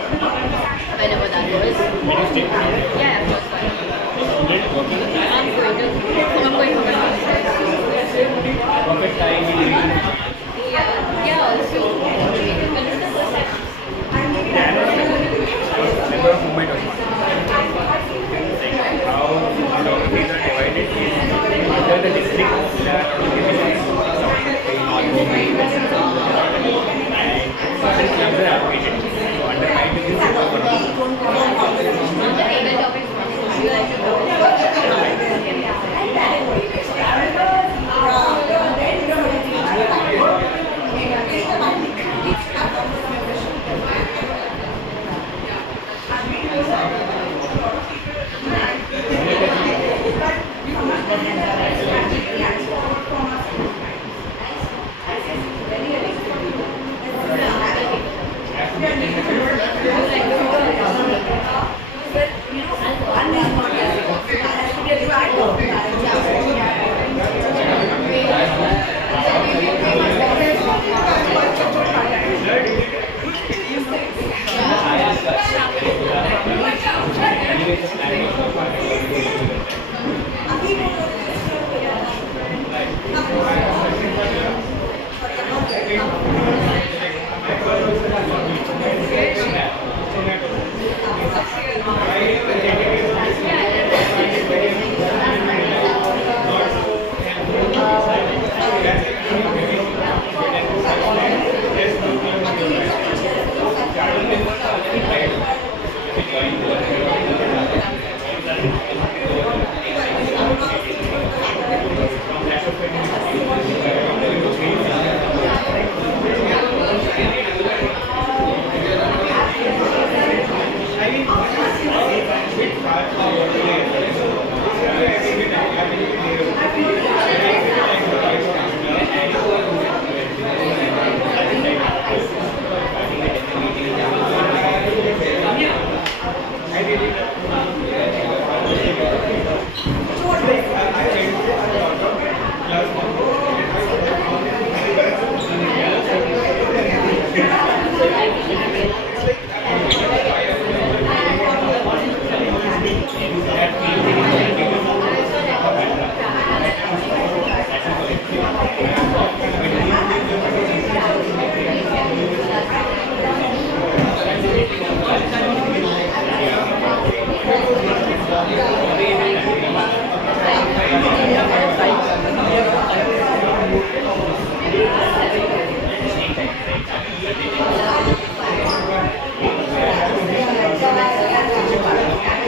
Whenever that was. Did you stick? Yeah, first one. Student working? I'm going to. I'm going for my master's. Perfect time in reading. Yeah, also. When is the first time? Member of Mumbai Toastmasters. Like how geographies are divided is under the districts that are divisions in North Mumbai and certain clubs are allocated. So under my division, The topic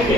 Could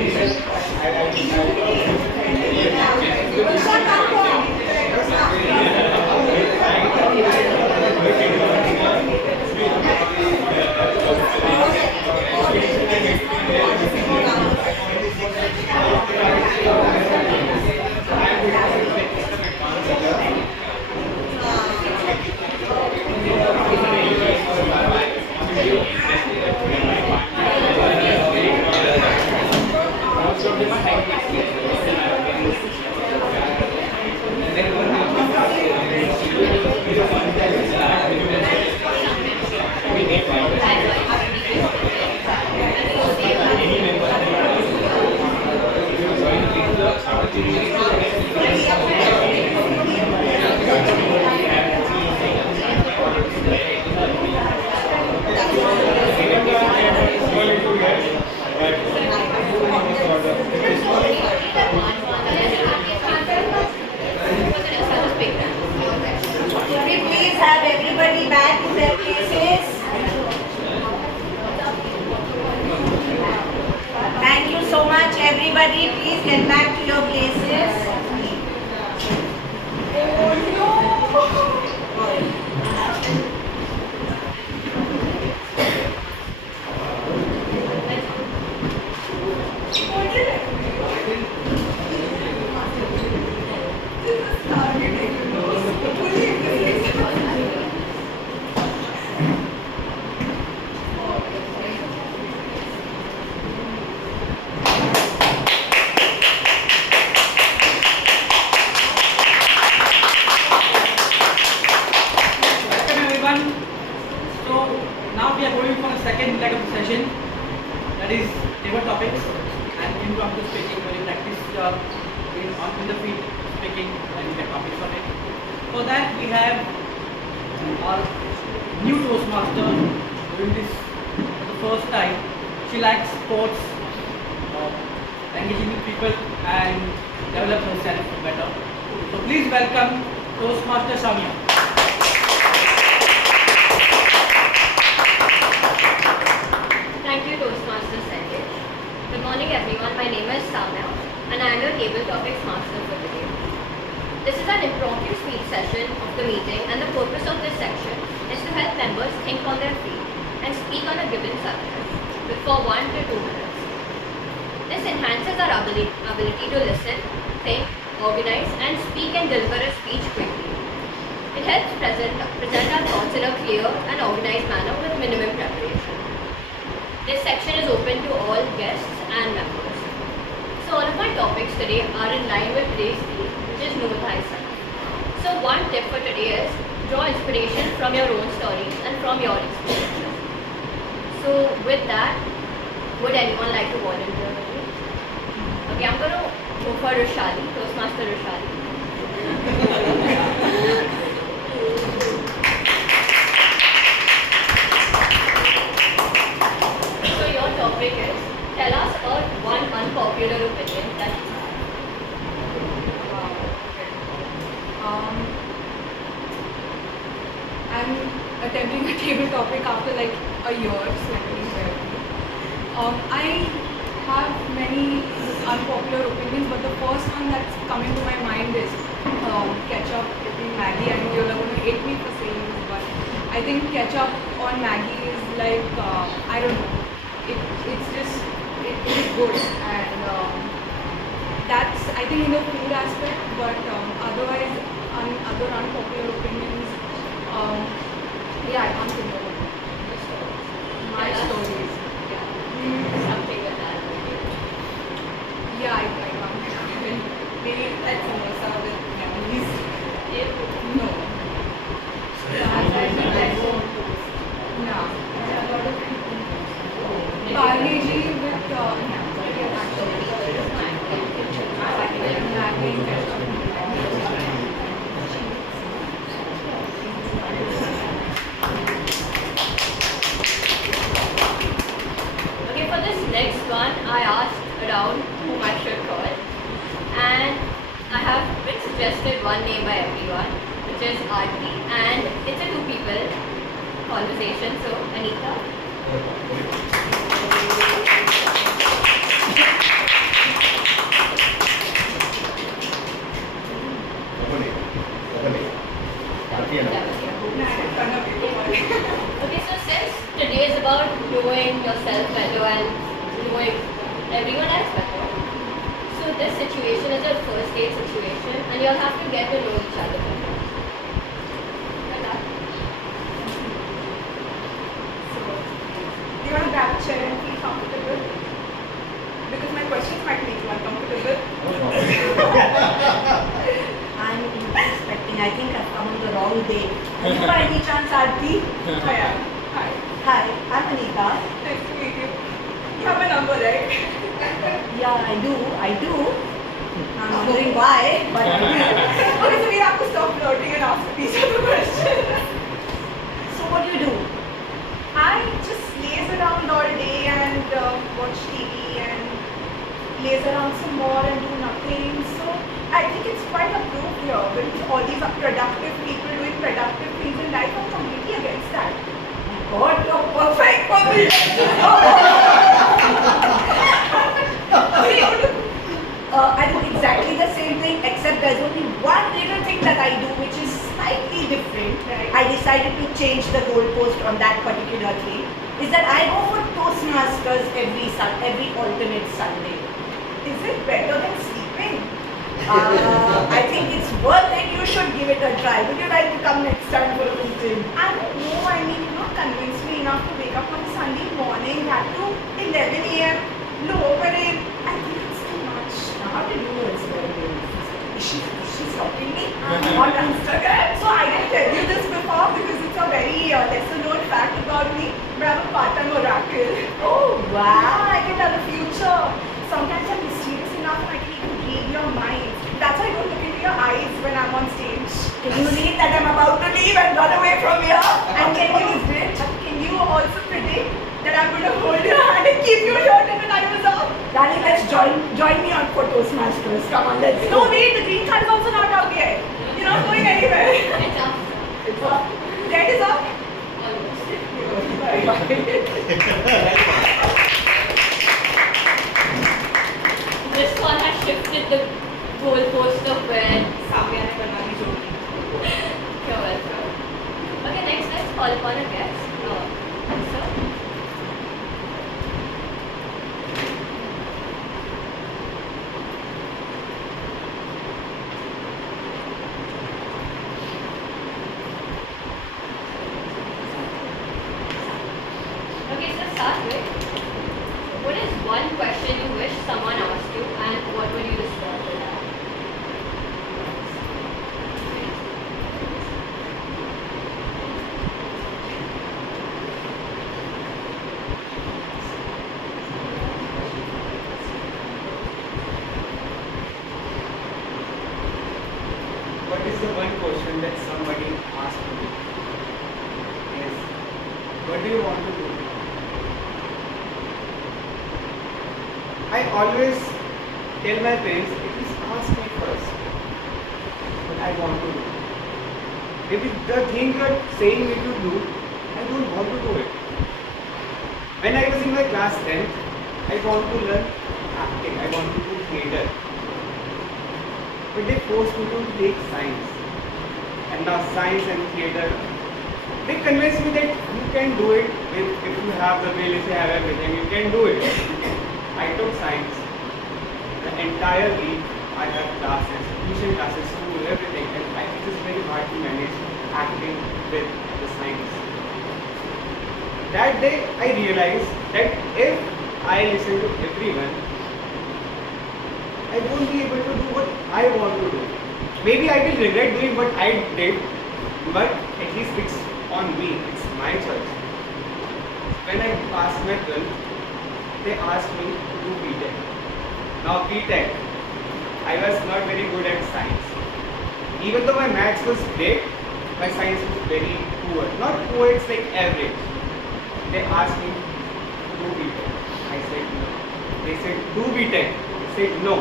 we please have everybody back in their places? Thank you so much, everybody. Please get back to your places. Welcome everyone. So now we are going for the second leg of the session, that is table topics and impromptu speaking, where you practice in the field speaking and you get topics on it. For that we have our new Toastmaster doing this for the first time. She likes sports, engaging with people and develop herself better. So please welcome Toastmaster Samya. Thank you, Toastmaster Shailesh. Good morning, everyone. My name is Samya, and I am your table topics master for today. This is an impromptu speech session of the meeting, and the purpose of this section is to help members think on their feet and speak on a given subject for 1 to 2 minutes. This enhances our ability to listen, think, organize, and speak and deliver a speech quickly. It helps present our thoughts in a clear and organized manner with minimum preparation. This section is open to all guests and members. So all of my topics today are in line with today's theme, which is Know Thyself. So one tip for today is draw inspiration from your own stories and from your experiences. So with that, would anyone like to volunteer with me? Okay, I'm going to go for Roshali, Toastmaster Roshali. So your topic is, tell us one unpopular opinion that you have. I'm attempting a table topic after like a year, so please bear with me. I have many unpopular opinions, but the first one that's coming to my mind is ketchup in Maggie. I know you're going to hate me for saying this, but I think ketchup on Maggie is like, I don't know, it's just, it is good, and that's, I think, in the food aspect, but otherwise, other unpopular opinions, yeah, I can't think of it. My Tell us. stories. Something with that. Yeah, I can't think of it. Maybe that's samosa with memories. No. No. Parle-G with Maggi and ketchup. Okay, for this next one, I asked around whom I should call, and I have been suggested one name by everyone, which is Aarti, and it's a 2 people conversation. So, Anita. everyone else better. So this situation is your first date situation and you'll have to get to know each other better. Good luck. So, do you want to grab a chair and feel comfortable? Because my questions might make you uncomfortable. I'm expecting, I think I've come on the wrong day. Are you by any chance Aarti? I am. Hi. Hi, I'm Anita. Nice to meet you. You have my number, right? Yeah, I do. I'm wondering why, but I do. Okay, so we have to stop flirting and ask each other questions. So what do you do? I just laze around all day and watch TV and laze around some more and do nothing. So I think it's quite approved here. With all these productive people doing productive things in life, I'm completely against that. God, you're perfect for me. I do exactly the same thing, except there's only one little thing that I do which is slightly different. Right. I decided to change the goalpost on that particular thing. Is that I go for Toastmasters every alternate Sunday. Is it better than sleeping? I think it's worth it. You should give it a try. Would you like to come next time for a meeting? I don't know. I mean, you've not convinced me enough to wake up on a Sunday morning, that to 11 a.m. low parade. I think it's too much. Now, how did you know it's very Is she stalking me On Instagram. So I didn't tell you this before because it's a very lesser known fact about me. But I'm a part-time oracle. Oh, wow. I can tell the future. Sometimes I'm mysterious enough and I can even read your mind. That's why I don't look into your eyes when I'm on stage. Can you read that I'm about to leave and run away from here? And can you also predict that I'm going to hold your hand and keep you here till the night is up? Darling, let's join me on Toastmasters. Come on, let's No, go. wait, the green card is also not out yet. You're not going anywhere. It's up. It's up. Red is up. This one has shifted the goalpost of where you're welcome. Okay, next let's call upon a guest. Sir. Okay, so start with, what is one question you wish someone asked you and what would you respond to that? What is the one question that somebody asked you? Yes. What do you want to do? I always tell my parents, at least ask me first what I want to do. Maybe the thing you are saying me to do, I don't want to do it. When I was in my class 10th, I want to learn acting, I want to do theatre. But they forced me to take science. And now science and theatre, they convinced me that you can do it if you have the will, if you have everything, you can do it. I took science. The entire week I have classes, tuition classes, school, everything, and it is very hard to manage acting with the science. That day I realized that if I listen to everyone, I won't be able to do what I want to do. Maybe I will regret doing what I did, but at least it's on me, it's my choice. When I passed my 12th, they asked me to do B.Tech. Now B.Tech, I was not very good at science. Even though my maths was great, my science was very poor. Not poor, it's like average. They asked me to do B.Tech. I said no. They said do B.Tech. I said no.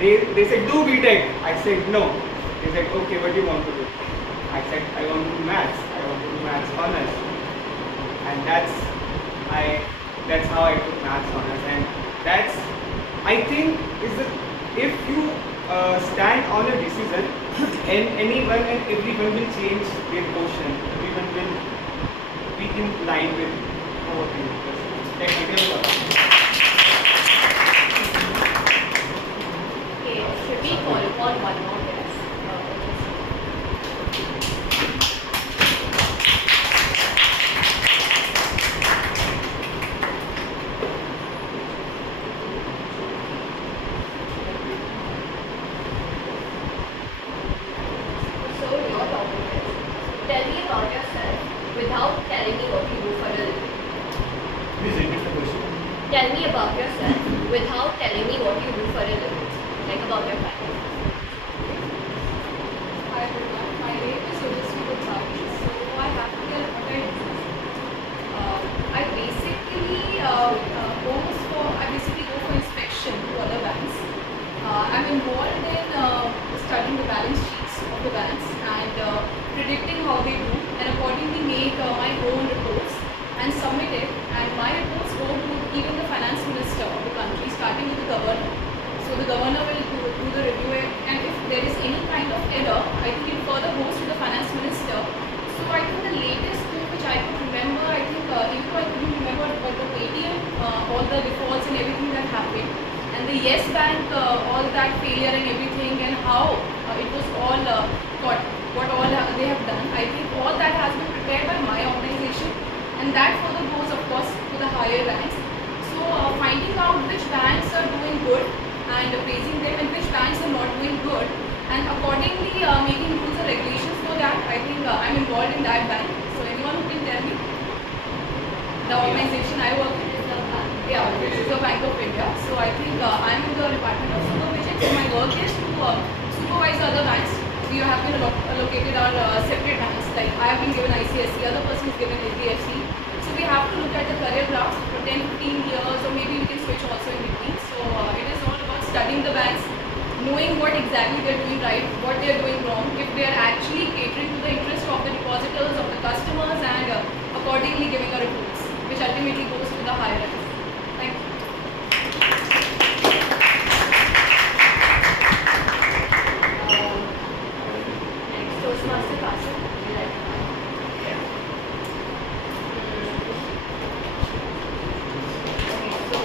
They said do B.Tech. I said no. They said okay, what do you want to do? I said I want to do maths. I want to do maths honors. And that's how I took maths honors. And that's, I think, is the, if you stand on a decision, and anyone and everyone will change their portion. Everyone will be in line with what you technical. and the Yes Bank, all that failure and everything, and how it was all what all they have done. I think all that has been prepared by my organization, and that further goes, of course, to the higher ranks. So finding out which banks are doing good and praising them, and which banks are not doing good, and accordingly making rules and regulations for that. I think I'm involved in that bank. So anyone who can tell me, the organization I work in is the bank. Yeah, this is the Bank of India. So I think I'm in the department of supervision. So my work is to supervise other banks. We have been allocated our separate banks. Like I have been given ICSC, other person is given HDFC. So we have to look at the career graphs for 10, 15 years, or maybe we can switch also in between. So it is all about studying the banks, knowing what exactly they're doing right, what they're doing wrong, if they're actually catering to the interest of the depositors, of the customers, and accordingly giving a reports, which ultimately goes to the higher ranks. Thank you. Next, Toastmaster Kasim. Would you like to come? Okay, so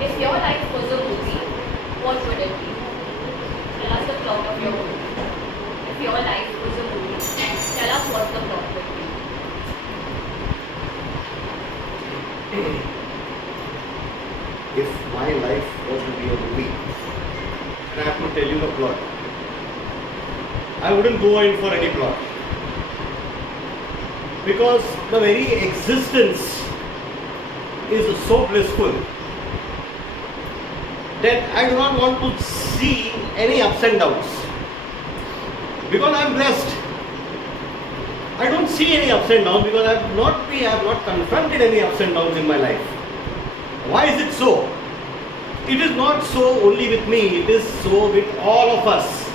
if your life was a movie, what would it be? Tell us the plot of your movie. If your life was a movie, tell us what the plot would be. If my life was to be a movie, and I have to tell you the plot, I wouldn't go in for any plot. Because the very existence is so blissful that I do not want to see any ups and downs. Because I am blessed. I don't see any ups and downs because I have not confronted any ups and downs in my life. Why is it so? It is not so only with me, it is so with all of us.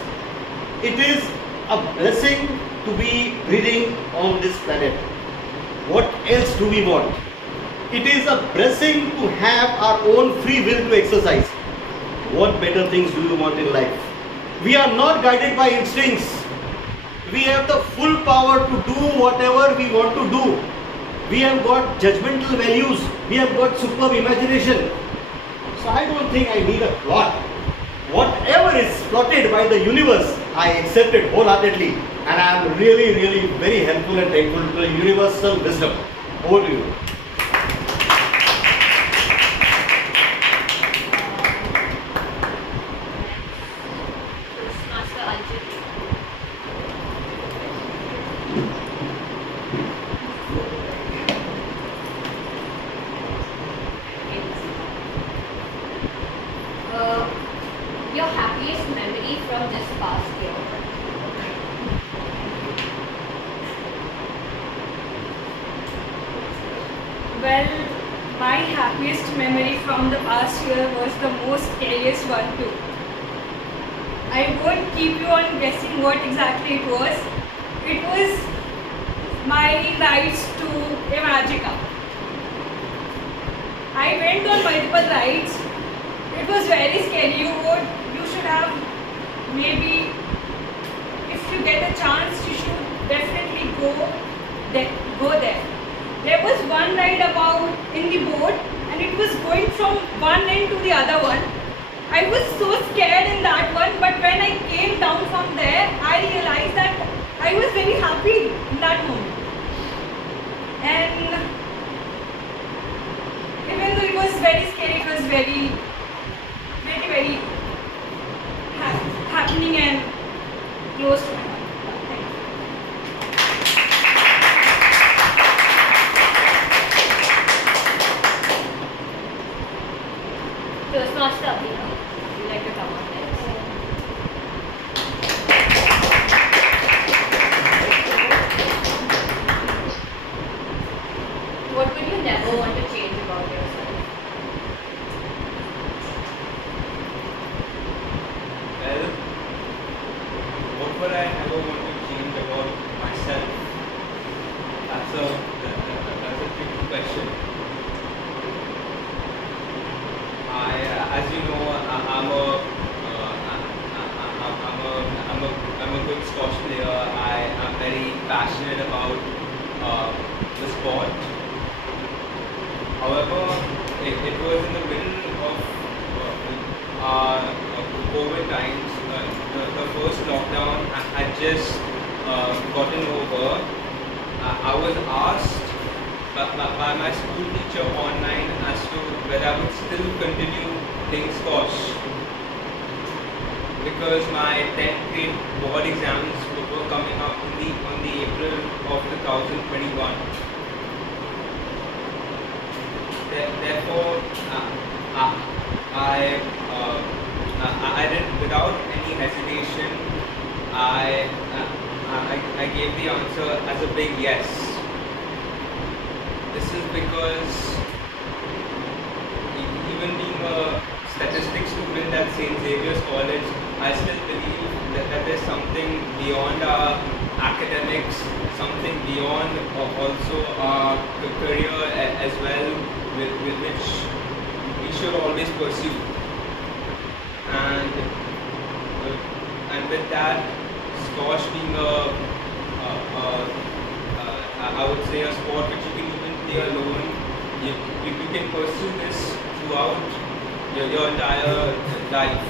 It is a blessing to be breathing on this planet. What else do we want? It is a blessing to have our own free will to exercise. What better things do you want in life? We are not guided by instincts. We have the full power to do whatever we want to do. We have got judgmental values. We have got superb imagination. So I don't think I need a plot. Whatever is plotted by the universe, I accept it wholeheartedly. And I am really, really very helpful and thankful to the universal wisdom. Over to you. Toastmaster Anjali. Your happiest memory from this past year. Well, my happiest memory from the past year was the most scariest one too. I won't keep you on guessing what exactly it was. It was my rides to Imagica. I went on multiple rides. It was very scary. You should have, maybe if you get a chance, you should definitely go there. There was one ride about in the boat, and it was going from one end to the other one. I was so scared in that one, but when I came down from there, I realized that I was very happy in that moment. And even though it was very scary, it was very happening and close to my heart. Toastmaster Abhinav. Would you like to come on next? What would you never want to change about yourself? Well, what would I ever want to change about myself? That's a tricky question. As you know, I'm a good squash player. I'm very passionate about the sport. However, it was in the middle just gotten over. I was asked by my school teacher online as to whether I would still continue playing squash because my 10th grade board exams were coming up on the April of 2021. Therefore, I did without any hesitation. I gave the answer as a big yes. This is because even being a statistics student at St. Xavier's College, I still believe that there's something beyond our academics, something beyond also our career as well, with which we should always pursue. And with that, squash being I would say a sport which you can even play alone, you can pursue this throughout your entire life,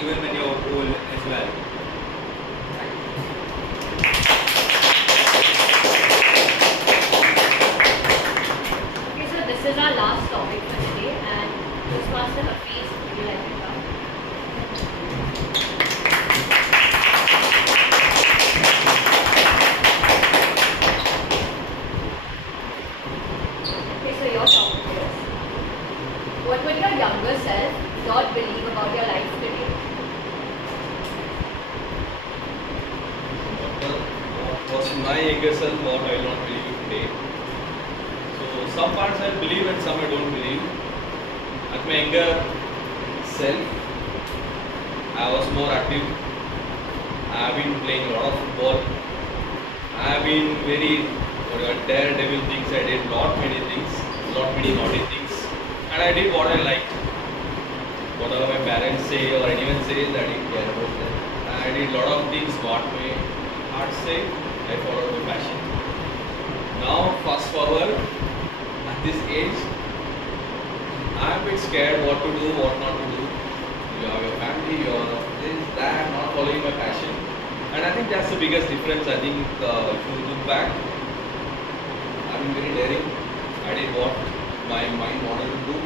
even when you're old as well. Okay, so this is our last topic for today, and Toastmaster Hafiz, would you like to come? Okay, so your topic is, what would your younger self not believe about your life today? What was my younger self, what I will not believe today. So some parts I believe and some I don't believe. At my younger self, I was more active. I have been playing a lot of football. I have been very daredevil things. I did lot many things, lot many naughty things, and I did what I liked. Whatever my parents say or anyone says, I didn't care about that. I did lot of things what my heart said. I followed my passion. Now, fast forward, at this age, I'm a bit scared what to do, what not to do. You have your family, you have this, that, not following my passion. And I think that's the biggest difference. I think if you look back, I've been very daring. I did what my mind wanted to do,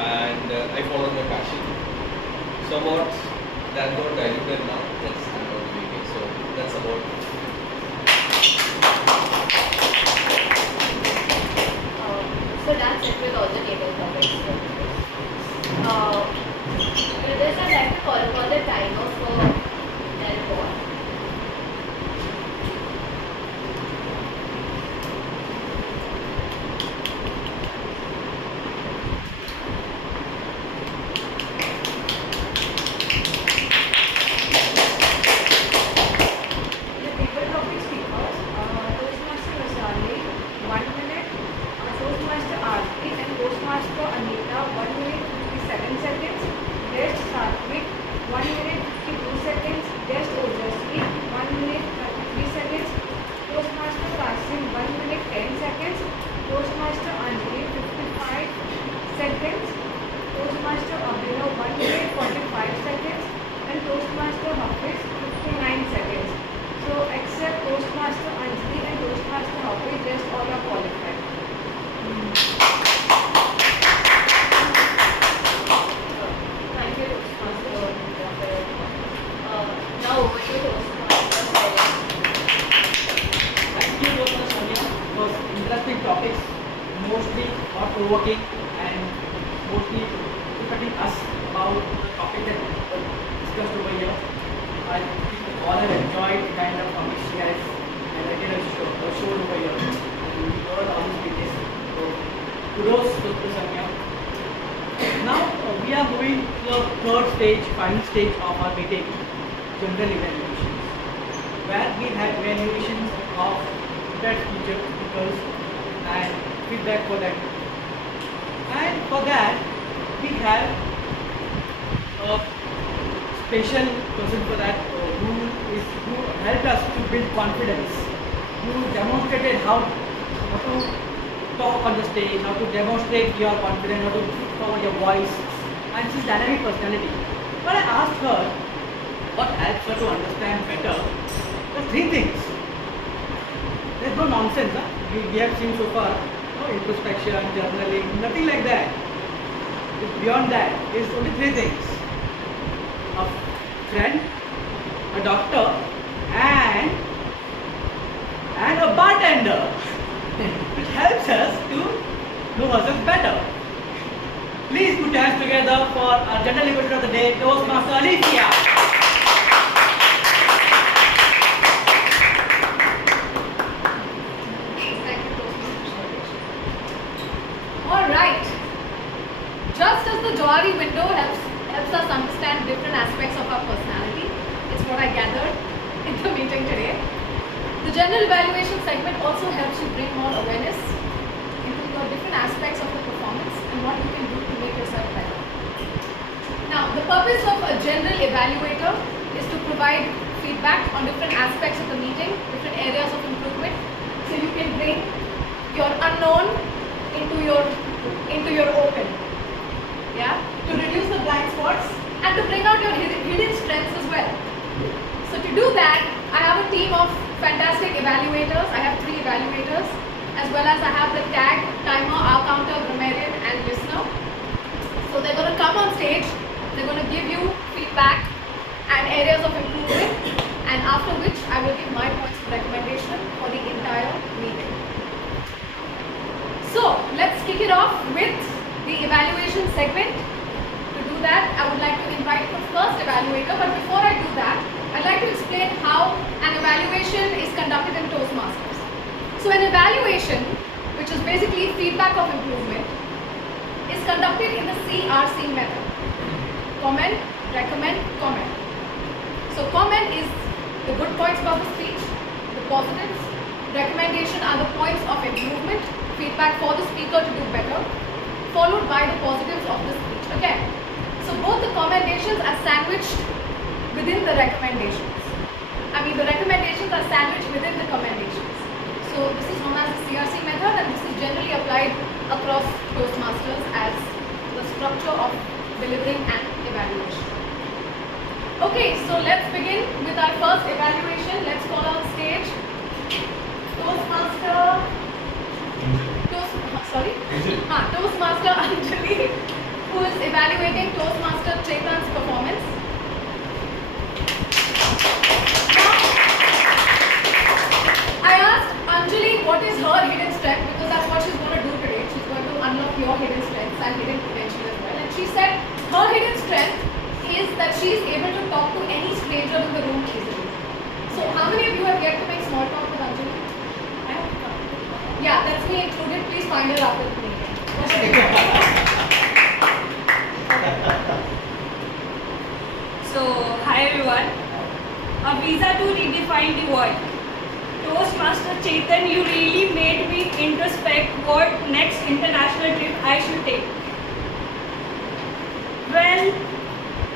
and I followed my passion. Somewhat that got diluted now. That's I'm not doing it. So that's about it. So that's it with all the table topics. With this, I'd like to call upon the timer for their report. The people topic speakers, Toastmaster Rasali, 1 minute, Toastmaster Aarti and Toastmaster Anita, 1 minute 57 seconds, Guest Satvik, 1 minute 52 seconds, Guest Ojasvi, 1 minute 33 seconds, Toastmaster Kasim, 1 minute 10 seconds, Toastmaster Anjali, 55 seconds, Toastmaster Abhinav, 1 minute 45 seconds, and Toastmaster Hafiz, 59 seconds. So except Toastmaster Anjali and Toastmaster Hafiz, rest all are qualified. Thank you, Toastmaster. Now over to Toastmaster Shailesh. Thank you, Dr. Sonia. It was interesting topics, mostly thought-provoking and mostly educating us about the topic that we discussed over here. I think all have enjoyed the kind of topics she has highlighted or showed over here. And we heard all these details. So, kudos to Dr. Sonia. Now we are moving to the third stage, final stage of our meeting, general evaluations, where we have evaluations of that speakers and feedback for them. And for that, we have a special person for that who helped us to build confidence, who demonstrated how to talk on the stage, how to demonstrate your confidence, how to put forward your voice, and she's dynamic personality. But I asked her what helps her to understand better, there are three things. There's no nonsense. Huh? We have seen so far, no introspection, journaling, nothing like that. It's beyond that. It's only three things. A friend, a doctor, and a bartender. Which helps us to know ourselves better. Please put your hands together for our general equation of the day, Toastmaster Alicia. Alright. Just as the Johari window helps us understand different aspects of our personality, it's what I gathered in the meeting today. The general evaluation segment also helps you bring more awareness into your different aspects of the performance and what you can do to make yourself better. Now, the purpose of a general evaluator is to provide feedback on different aspects of the meeting, different areas of improvement, so you can bring your unknown into your open. Yeah? To reduce the blind spots and to bring out your hidden strengths as well. So to do that, I have a team of fantastic evaluators. I have 3 evaluators, as well as I have the tag, timer, hour counter, grammarian, and listener. So they're going to come on stage, they're going to give you feedback and areas of improvement, and after which I will give my points of recommendation for the entire meeting. So let's kick it off with the evaluation segment. To do that, I would like to invite the first evaluator, but before I do that, I'd like to explain how an evaluation is conducted in Toastmasters. So an evaluation, which is basically feedback of improvement, is conducted in the CRC method. Comment, recommend, comment. So comment is the good points about the speech, the positives. Recommendation are the points of improvement, feedback for the speaker to do better, followed by the positives of the speech. Okay. So both the commendations are sandwiched within the recommendations. The recommendations are sandwiched within the commendations. So this is known as the CRC method, and this is generally applied across Toastmasters as the structure of delivering an evaluation. Okay, so let's begin with our first evaluation. Let's call on stage Toastmaster Anjali, who is evaluating Toastmaster Chetan's performance. I asked Anjali what is her hidden strength, because that's what she's going to do today. She's going to unlock your hidden strengths and hidden potential as well. And she said her hidden strength is that she is able to talk to any stranger in the room easily. So how many of you have yet to make small talk with Anjali? I have to come. Yeah, that's me included. Please find her after the meeting. So, hi everyone. A visa to redefine the word. Toastmaster Chetan, you really made me introspect what next international trip I should take. Well,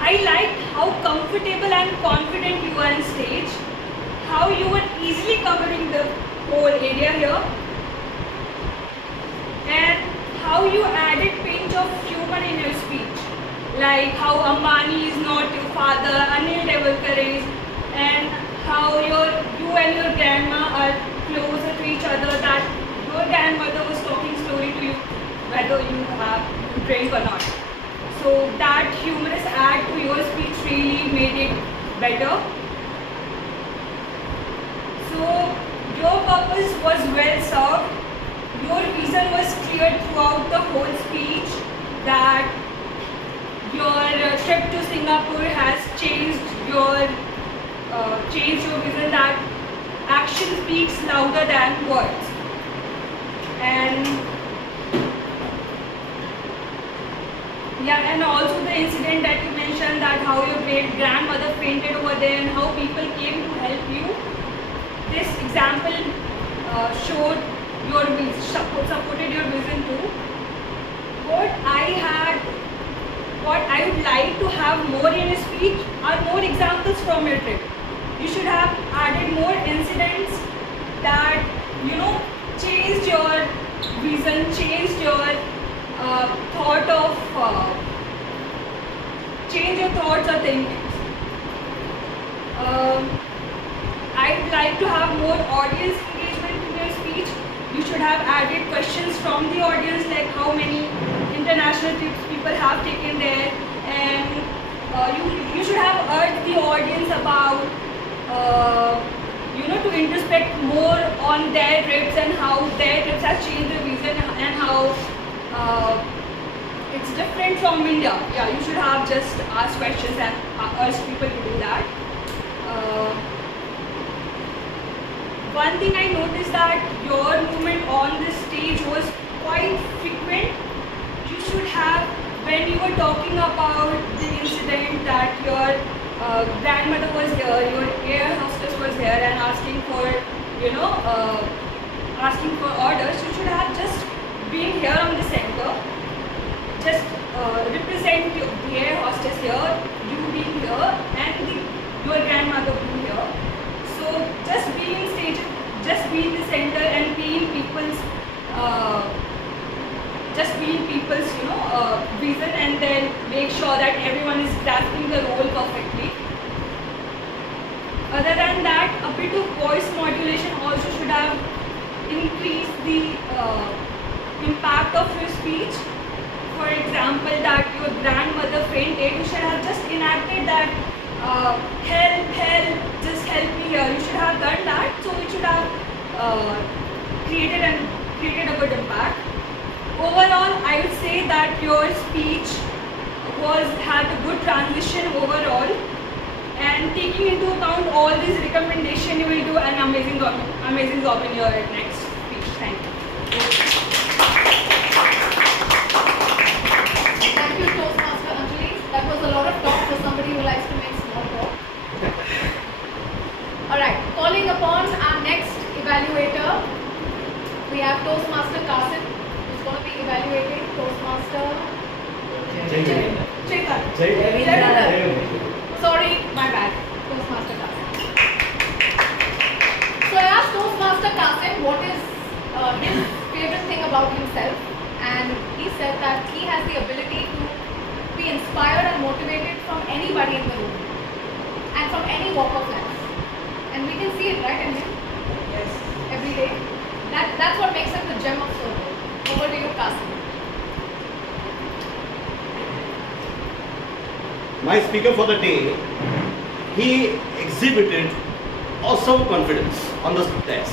I liked how comfortable and confident you are on stage, how you were easily covering the whole area here, and how you added pinch of humor in your speech, like how Ambani is not your father, Anil Tewalkar is, and how you and your grandma are closer to each other, that your grandmother was talking story to you whether you have drink or not. So that humorous add to your speech really made it better. So your purpose was well served. Your reason was clear throughout the whole speech, that your trip to Singapore has changed your vision, that action speaks louder than words. And and also the incident that you mentioned, that how your great grandmother fainted over there and how people came to help you. This example supported your vision too. What I would like to have more in a speech are more examples from your trip. You should have added more incidents that, changed your vision, changed your change your thoughts or thinking. like to have more audience engagement in your speech, you should have added questions from the audience, like how many international trips people have taken there, and you should have urged the audience about to introspect more on their trips and how their trips have changed the reason and how it's different from India. Yeah, you should have just asked questions and urged people to do that. One thing I noticed that your movement on this stage was quite frequent. You should have, when you were talking about the incident that your grandmother was here, your air hostess was here and asking for, asking for orders, you should have just been here on the center, just represent the air hostess here, you being here, and your grandmother being here. So just be in stage, just be in the center and be in people's, vision, and then make sure that everyone is grasping the role perfectly. Other than that, a bit of voice modulation also should have increased the impact of your speech. For example, that your grandmother fainted, you should have just enacted that help, just help me here. You should have done that, so it should have created a good impact. Overall, I would say that your speech had a good transition overall, and taking into account all these recommendations, you will do an amazing job in your next speech. Thank you. Thank you, Toastmaster Anjali. That was a lot of talk for somebody who likes to make small talk. Alright, calling upon our next evaluator, we have Toastmaster Kasim, who's going to be evaluating Toastmaster Jayvinder. Sorry, my bad. Toastmaster Kasim. So I asked Toastmaster Kasim what is his favorite thing about himself, and he said that he has the ability to be inspired and motivated from anybody in the room and from any walk of life. And we can see it, right, in him? Yes. Every day. That's what makes him the gem of SoBo. Over to you, Kasim. My speaker for the day, he exhibited awesome confidence on the desk.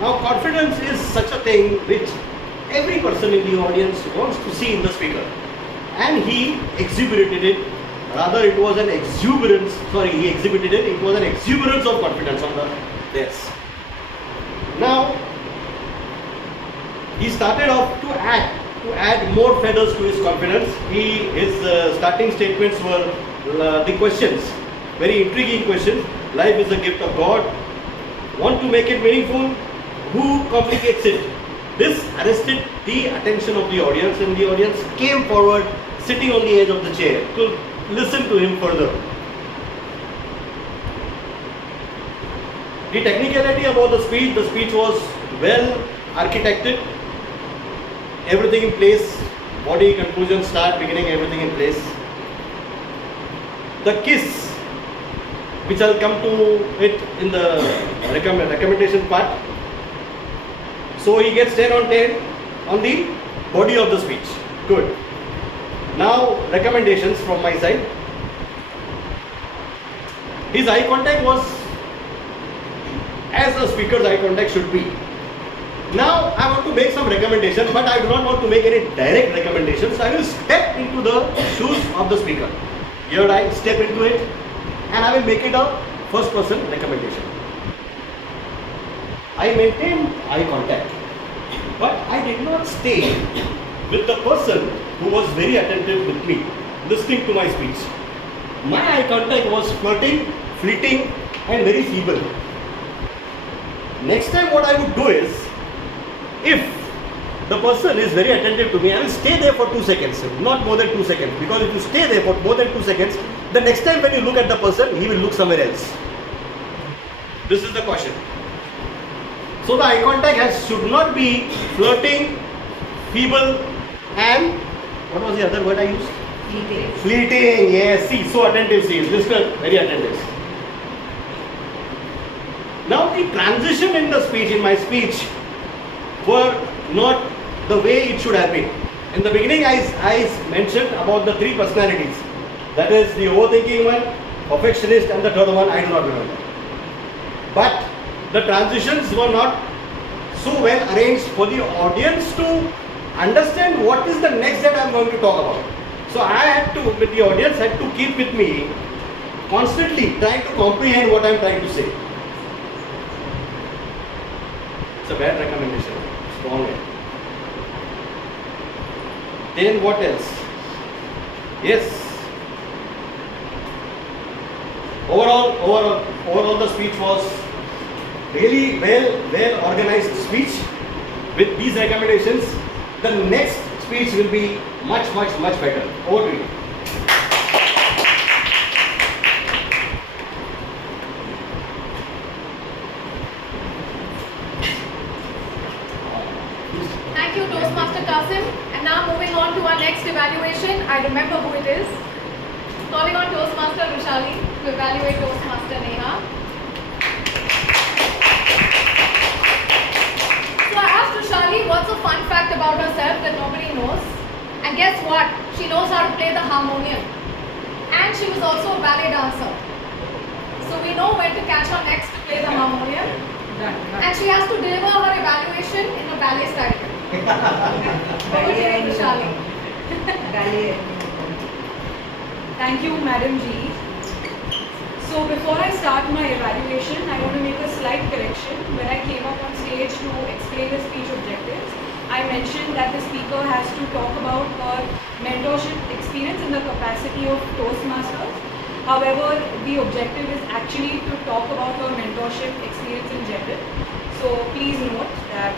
Now, confidence is such a thing which every person in the audience wants to see in the speaker, and he exhibited it. Rather, it was an exuberance. Sorry, he exhibited it. It was an exuberance of confidence on the desk. Now, he started off to add more feathers to his confidence. His starting statements were the questions, very intriguing questions. Life is a gift of God. Want to make it meaningful? Who complicates it? This arrested the attention of the audience, and the audience came forward, sitting on the edge of the chair to listen to him further. The technicality about the speech was well architected. Everything in place, body, conclusion, start, beginning, everything in place. The kiss, which I'll come to it in the recommendation part. So he gets 10 on 10 on the body of the speech. Good. Now recommendations from my side. His eye contact was as a speaker's eye contact should be. Now I want to make some recommendations, but I do not want to make any direct recommendations. I will step into the shoes of the speaker. Here I step into it, and I will make it a first person recommendation. I maintained eye contact, but I did not stay with the person who was very attentive with me, listening to my speech. My eye contact was flirting, fleeting, and very feeble. Next time what I would do is, if the person is very attentive to me, I will stay there for 2 seconds, not more than 2 seconds. Because if you stay there for more than 2 seconds, the next time when you look at the person, he will look somewhere else. This is the caution. So the eye contact should not be flirting, feeble, and what was the other word I used? Fleeting. Fleeting, yes. See, so attentive, see, listener, very attentive. Now the transition in the speech, in my speech, were not the way it should have been. In the beginning, I mentioned about the three personalities. That is the overthinking one, perfectionist, and the third one I do not remember. But the transitions were not so well arranged for the audience to understand what is the next that I am going to talk about. So I had to, with the audience, had to keep with me, constantly trying to comprehend what I am trying to say. It's a bad recommendation, strong end. Then what else? Yes. Overall the speech was really well organized speech. With these recommendations, the next speech will be much better. Over to you. Thank you, Toastmaster Kasim. And now moving on to our next evaluation. I remember who it is. Calling on Toastmaster Rushali to evaluate Toastmaster Neha. So I asked Rushali what's a fun fact about herself that nobody knows. And guess what? She knows how to play the harmonium. And she was also a ballet dancer. So we know when to catch her next to play the harmonium. And she has to deliver her evaluation in a ballet style. Over to you, Rushali. Ballet. Thank you, Madam G. So before I start my evaluation, I want to make a slight correction. When I came up on stage to explain the speech objectives, I mentioned that the speaker has to talk about her mentorship experience in the capacity of Toastmasters. However, the objective is actually to talk about her mentorship experience in general. So please note that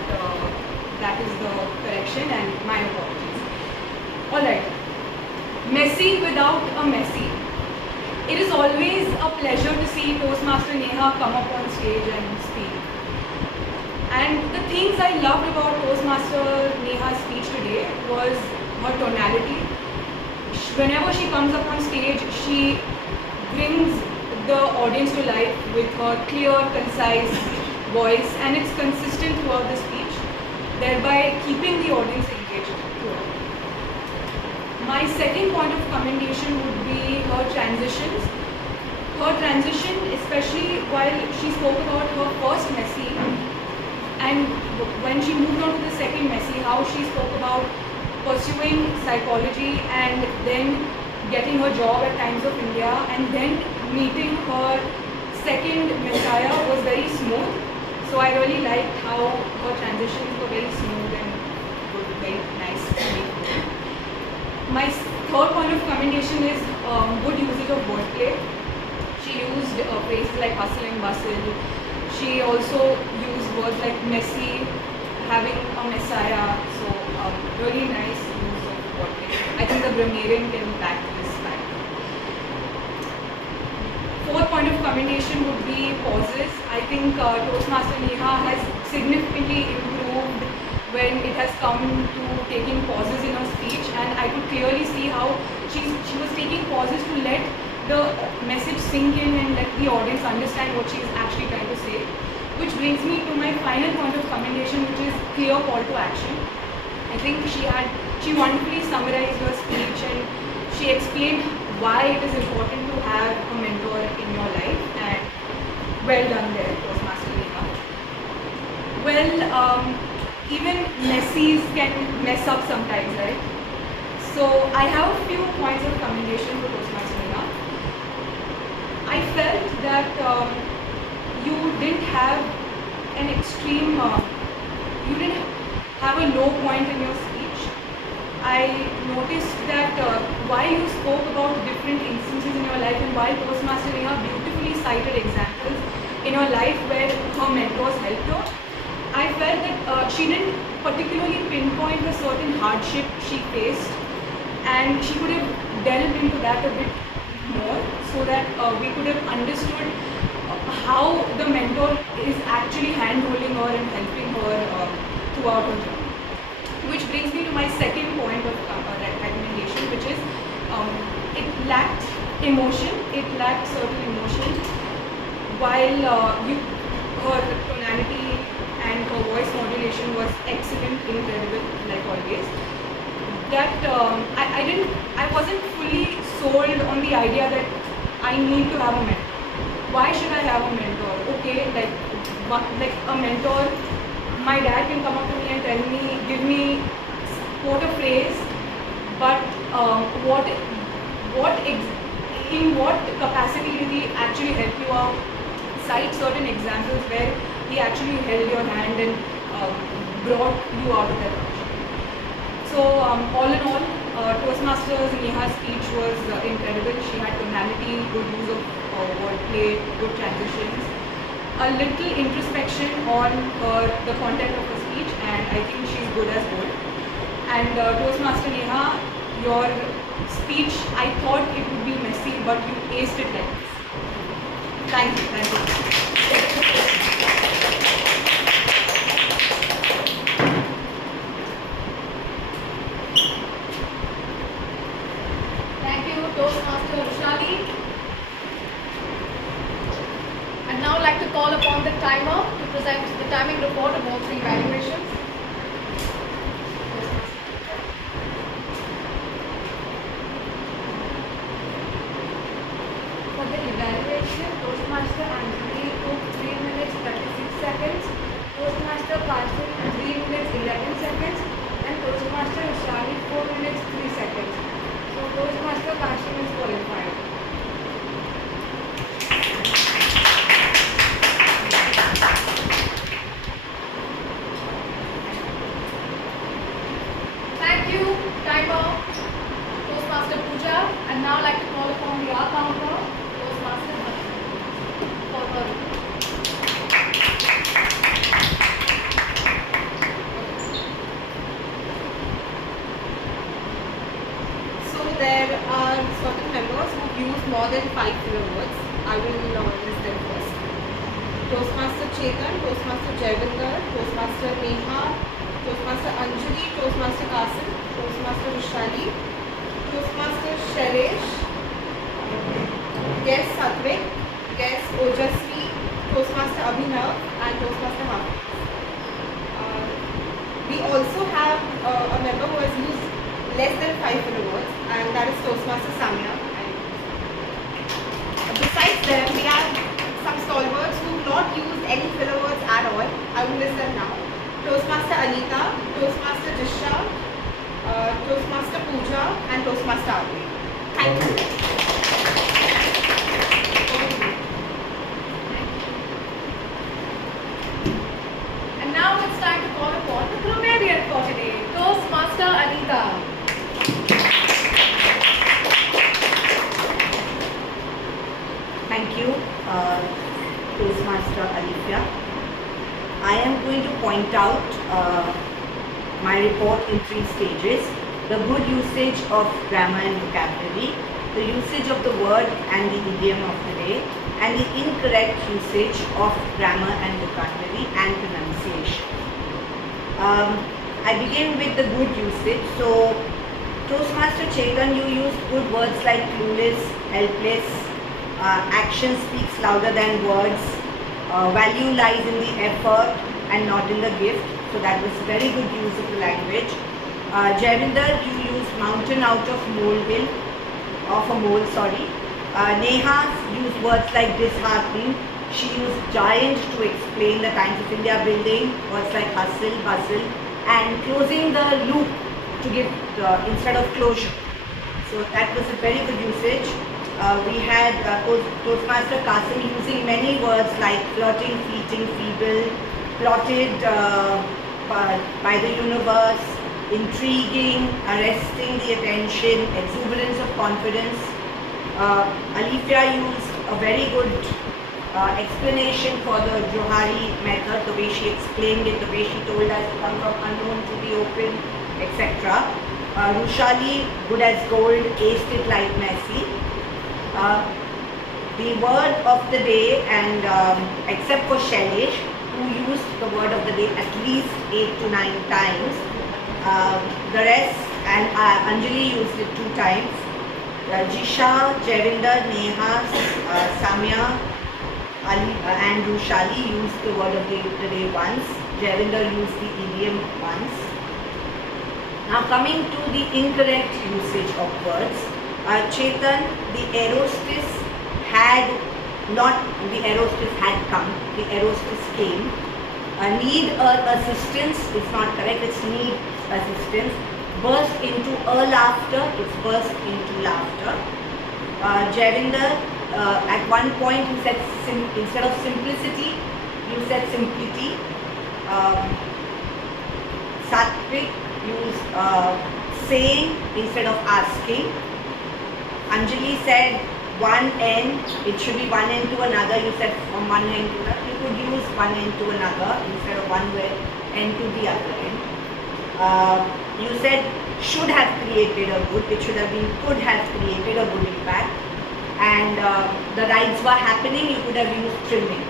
that is the correction and my apologies. Alright. Messy without a messy. It is always a pleasure to see Toastmaster Neha come up on stage and speak. And the things I loved about Toastmaster Neha's speech today was her tonality. Whenever she comes up on stage, she brings the audience to life with her clear, concise voice, and it's consistent throughout the speech, thereby keeping the audience engaged throughout. My second point of commendation would be her transitions. Her transition, especially while she spoke about her first messy, and when she moved on to the second messy, how she spoke about pursuing psychology and then getting her job at Times of India and then meeting her second messiah was very smooth. So I really liked how her transitions were very smooth and very nice to me. My third point of commendation is good usage of wordplay. She used phrases like hustle and bustle. She also used words like messy, having a messiah. So really nice use of wordplay. I think the grammarian can back this fact. Fourth point of commendation would be pauses. I think Toastmaster Neha has significantly improved when it has come to taking pauses in her speech, and I could clearly see how she was taking pauses to let the message sink in and let the audience understand what she is actually trying to say. Which brings me to my final point of commendation, which is clear call to action. I think she wonderfully summarized her speech and she explained why it is important to have a mentor in your life, and well done there, Toastmaster Neha. Well, even messies can mess up sometimes, right? So I have a few points of commendation for Toastmaster Neha. I felt that you didn't have an extreme, you didn't have a low point in your speech. I noticed that while you spoke about different instances in your life and while Toastmaster Neha beautifully cited examples in her life where her mentors helped her, I felt that she didn't particularly pinpoint a certain hardship she faced, and she could have delved into that a bit more so that we could have understood how the mentor is actually hand-holding her and helping her throughout her journey. Which brings me to my second point of recommendation, which is it lacked emotion, it lacked certain emotion. While her tonality and her voice modulation was excellent, incredible, like always. That I wasn't fully sold on the idea that I need to have a mentor. Why should I have a mentor? Okay, like a mentor, my dad can come up to me and tell me, quote a phrase, but in what capacity did he actually help you out? Cite certain examples where he actually held your hand and brought you out of that position. So all in all, Toastmasters Neha's speech was incredible. She had tonality, good use of wordplay, good transitions, a little introspection on the content of her speech, and I think she's good as gold. And Toastmaster Neha, your speech, I thought it would be messy, but you aced it like this. Thank you. Thank you, Toastmaster Rushali. I'd now like to call upon the timer to present the timing report of all three evaluations. For the evaluation, Toastmaster Anjali took 3 minutes 36 seconds, Toastmaster Karthik 3 minutes 11 seconds, and Toastmaster Rushali 4 minutes 3 seconds. So Toastmaster Karthik is qualified. Thank you, timer, Toastmaster Pooja. I'd now like to call upon the R counter, Toastmaster Bharat, for her. So there are certain members who use more than 5 filler words. I will list them first. Toastmaster Chetan, Toastmaster Jaivinder, Toastmaster Neha, Toastmaster Anjali, Toastmaster Kasim, Toastmaster Vishali, Toastmaster Shailesh, Guest Satvik, Guest Ojasvi, Toastmaster Abhinav, and Toastmaster Hafiz. We also have a member who has used less than 5 filler words, and that is Toastmaster Samya. Besides them, we have some stalwarts who have not used any filler words at all. I will list them now. Toastmaster Anita, Toastmaster Jisha, Toastmaster Pooja, and Toastmaster Adri. Thank you. And now it's time to call upon the grammarian for today, Toastmaster Anita. Thank you, Toastmaster Alifia. I am going to point out my report in 3 stages. The good usage of grammar and vocabulary, the usage of the word and the idiom of the day, and the incorrect usage of grammar and vocabulary and pronunciation. I begin with the good usage. So, Toastmaster Chetan, you used good words like clueless, helpless, action speaks louder than words, value lies in the effort and not in the gift. So that was very good use of the language. Jaivinder, you used mountain out of molehill, of a mole, sorry. Neha used words like disheartening. She used giant to explain the Times of India building, words like hustle, bustle, and closing the loop to give instead of closure. So that was a very good usage. We had Toastmaster Kasim using many words like flirting, fleeting, feeble, plotted by the universe, intriguing, arresting the attention, exuberance of confidence. Alifia used a very good explanation for the Johari method, the way she explained it, the way she told us to come from unknown to the open, etc. Rushali, good as gold, aced it like Messi. The word of the day, and except for Shailesh, who used the word of the day at least 8 to 9 times, the rest, and Anjali used it 2 times. Jisha, Jaivinder, Neha, Samya, and Rushali used the word of the day once. Javinder used the idiom once. Now coming to the incorrect usage of words. Chetan, the aerostis had come, the aerostis came. Need assistance is not correct, it's need assistance. Burst into a laughter, it's burst into laughter. Javinder, at one point you said instead of simplicity, you said simplicity. Satvik used saying instead of asking. Anjali said one end, it should be one end to another. You said from one end to another. You could use one end to another instead of one end to the other end. You said should have created a good, it should have been could have created a good impact. And the rides were happening, you could have used trimming.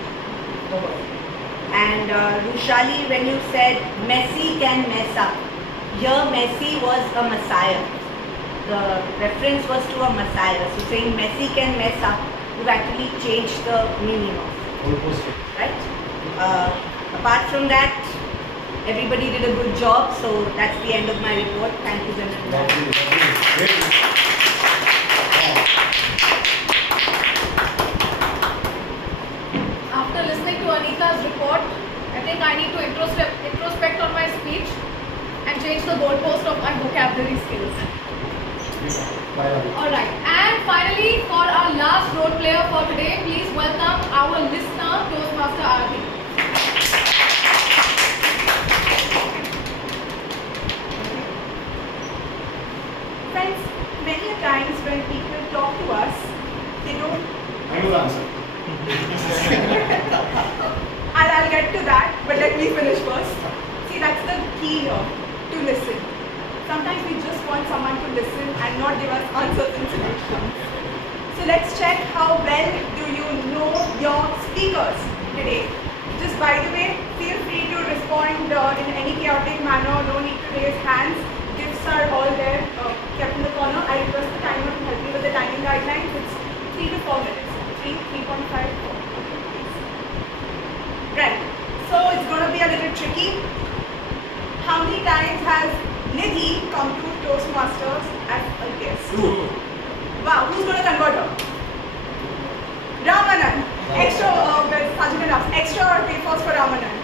And Rushali, when you said Messi can mess up, here Messi was a messiah. The reference was to a messiah. So saying Messi can mess up, you've actually changed the meaning of it. Right? Apart from that, everybody did a good job. So that's the end of my report. Thank you, gentlemen. After listening to Anita's report, I think I need to introspect on my speech and change the goalpost of my vocabulary skills. Alright, and finally for our last role player for today, please welcome our listener, Toastmaster Arti. Friends, many a times when people talk to us, they don't. I know the answer. And I'll get to that, but let me finish first. See, that's the key here, to listen. Sometimes we just want someone to listen and not give us uncertain solutions. So let's check how well do you know your speakers today. Just by the way, feel free to respond in any chaotic manner, no need to raise hands. Gifts are all there, kept in the corner. I request the timer to help me with the timing guidelines. It's 3 to 4 minutes. 3.5, 4. Right. So it's going to be a little tricky. How many times has Nidhi come to Toastmasters as a guest? 2. Wow, who's going to convert her? Ramanan. Extra, extra papers for Ramanan.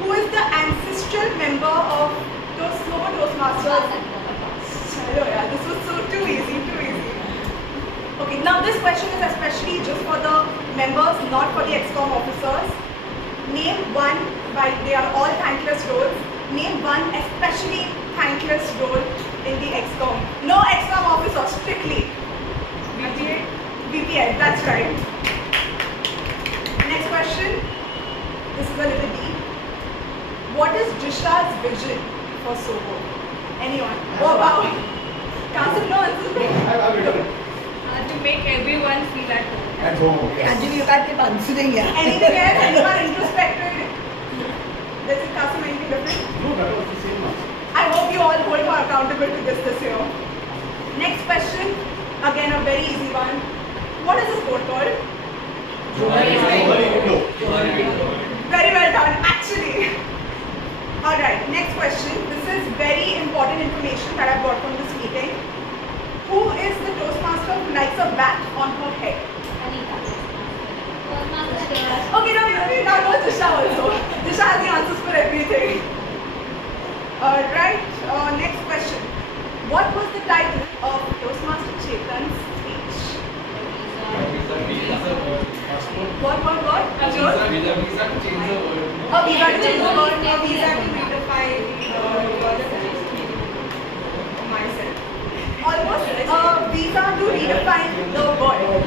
Who is the ancestral member of those SoBo Toastmasters? Chalo yaar, this was too easy. Okay, now this question is especially just for the members, not for the ExCom officers. Name one, they are all thankless roles. Name one especially thankless role in the ExCom. No ExCom officer, strictly. BPA? BPA, that's right. Next question. This is a little deep. What is Disha's vision for SoBo? Anyone? Oh wow. Can't no answer. To make everyone feel at home. At home, yes. Anjali, you can't keep answering here. Anything else? Anyone introspected? Does it Kasim anything different? No, that was the same answer. I hope you all hold her accountable to this year. Next question, again a very easy one. What is this sport called? Very well done, actually. Alright, next question. This is very important information that I got from this meeting. Who is the Toastmaster who likes a bat on her head? Anita. Okay, now know Disha also. Disha has the answers for everything. Alright, next question. What was the title of Toastmaster Chetan's speech? What? Visa to change the world. A visa to change the world, a visa to redefine myself. Almost a visa to redefine the world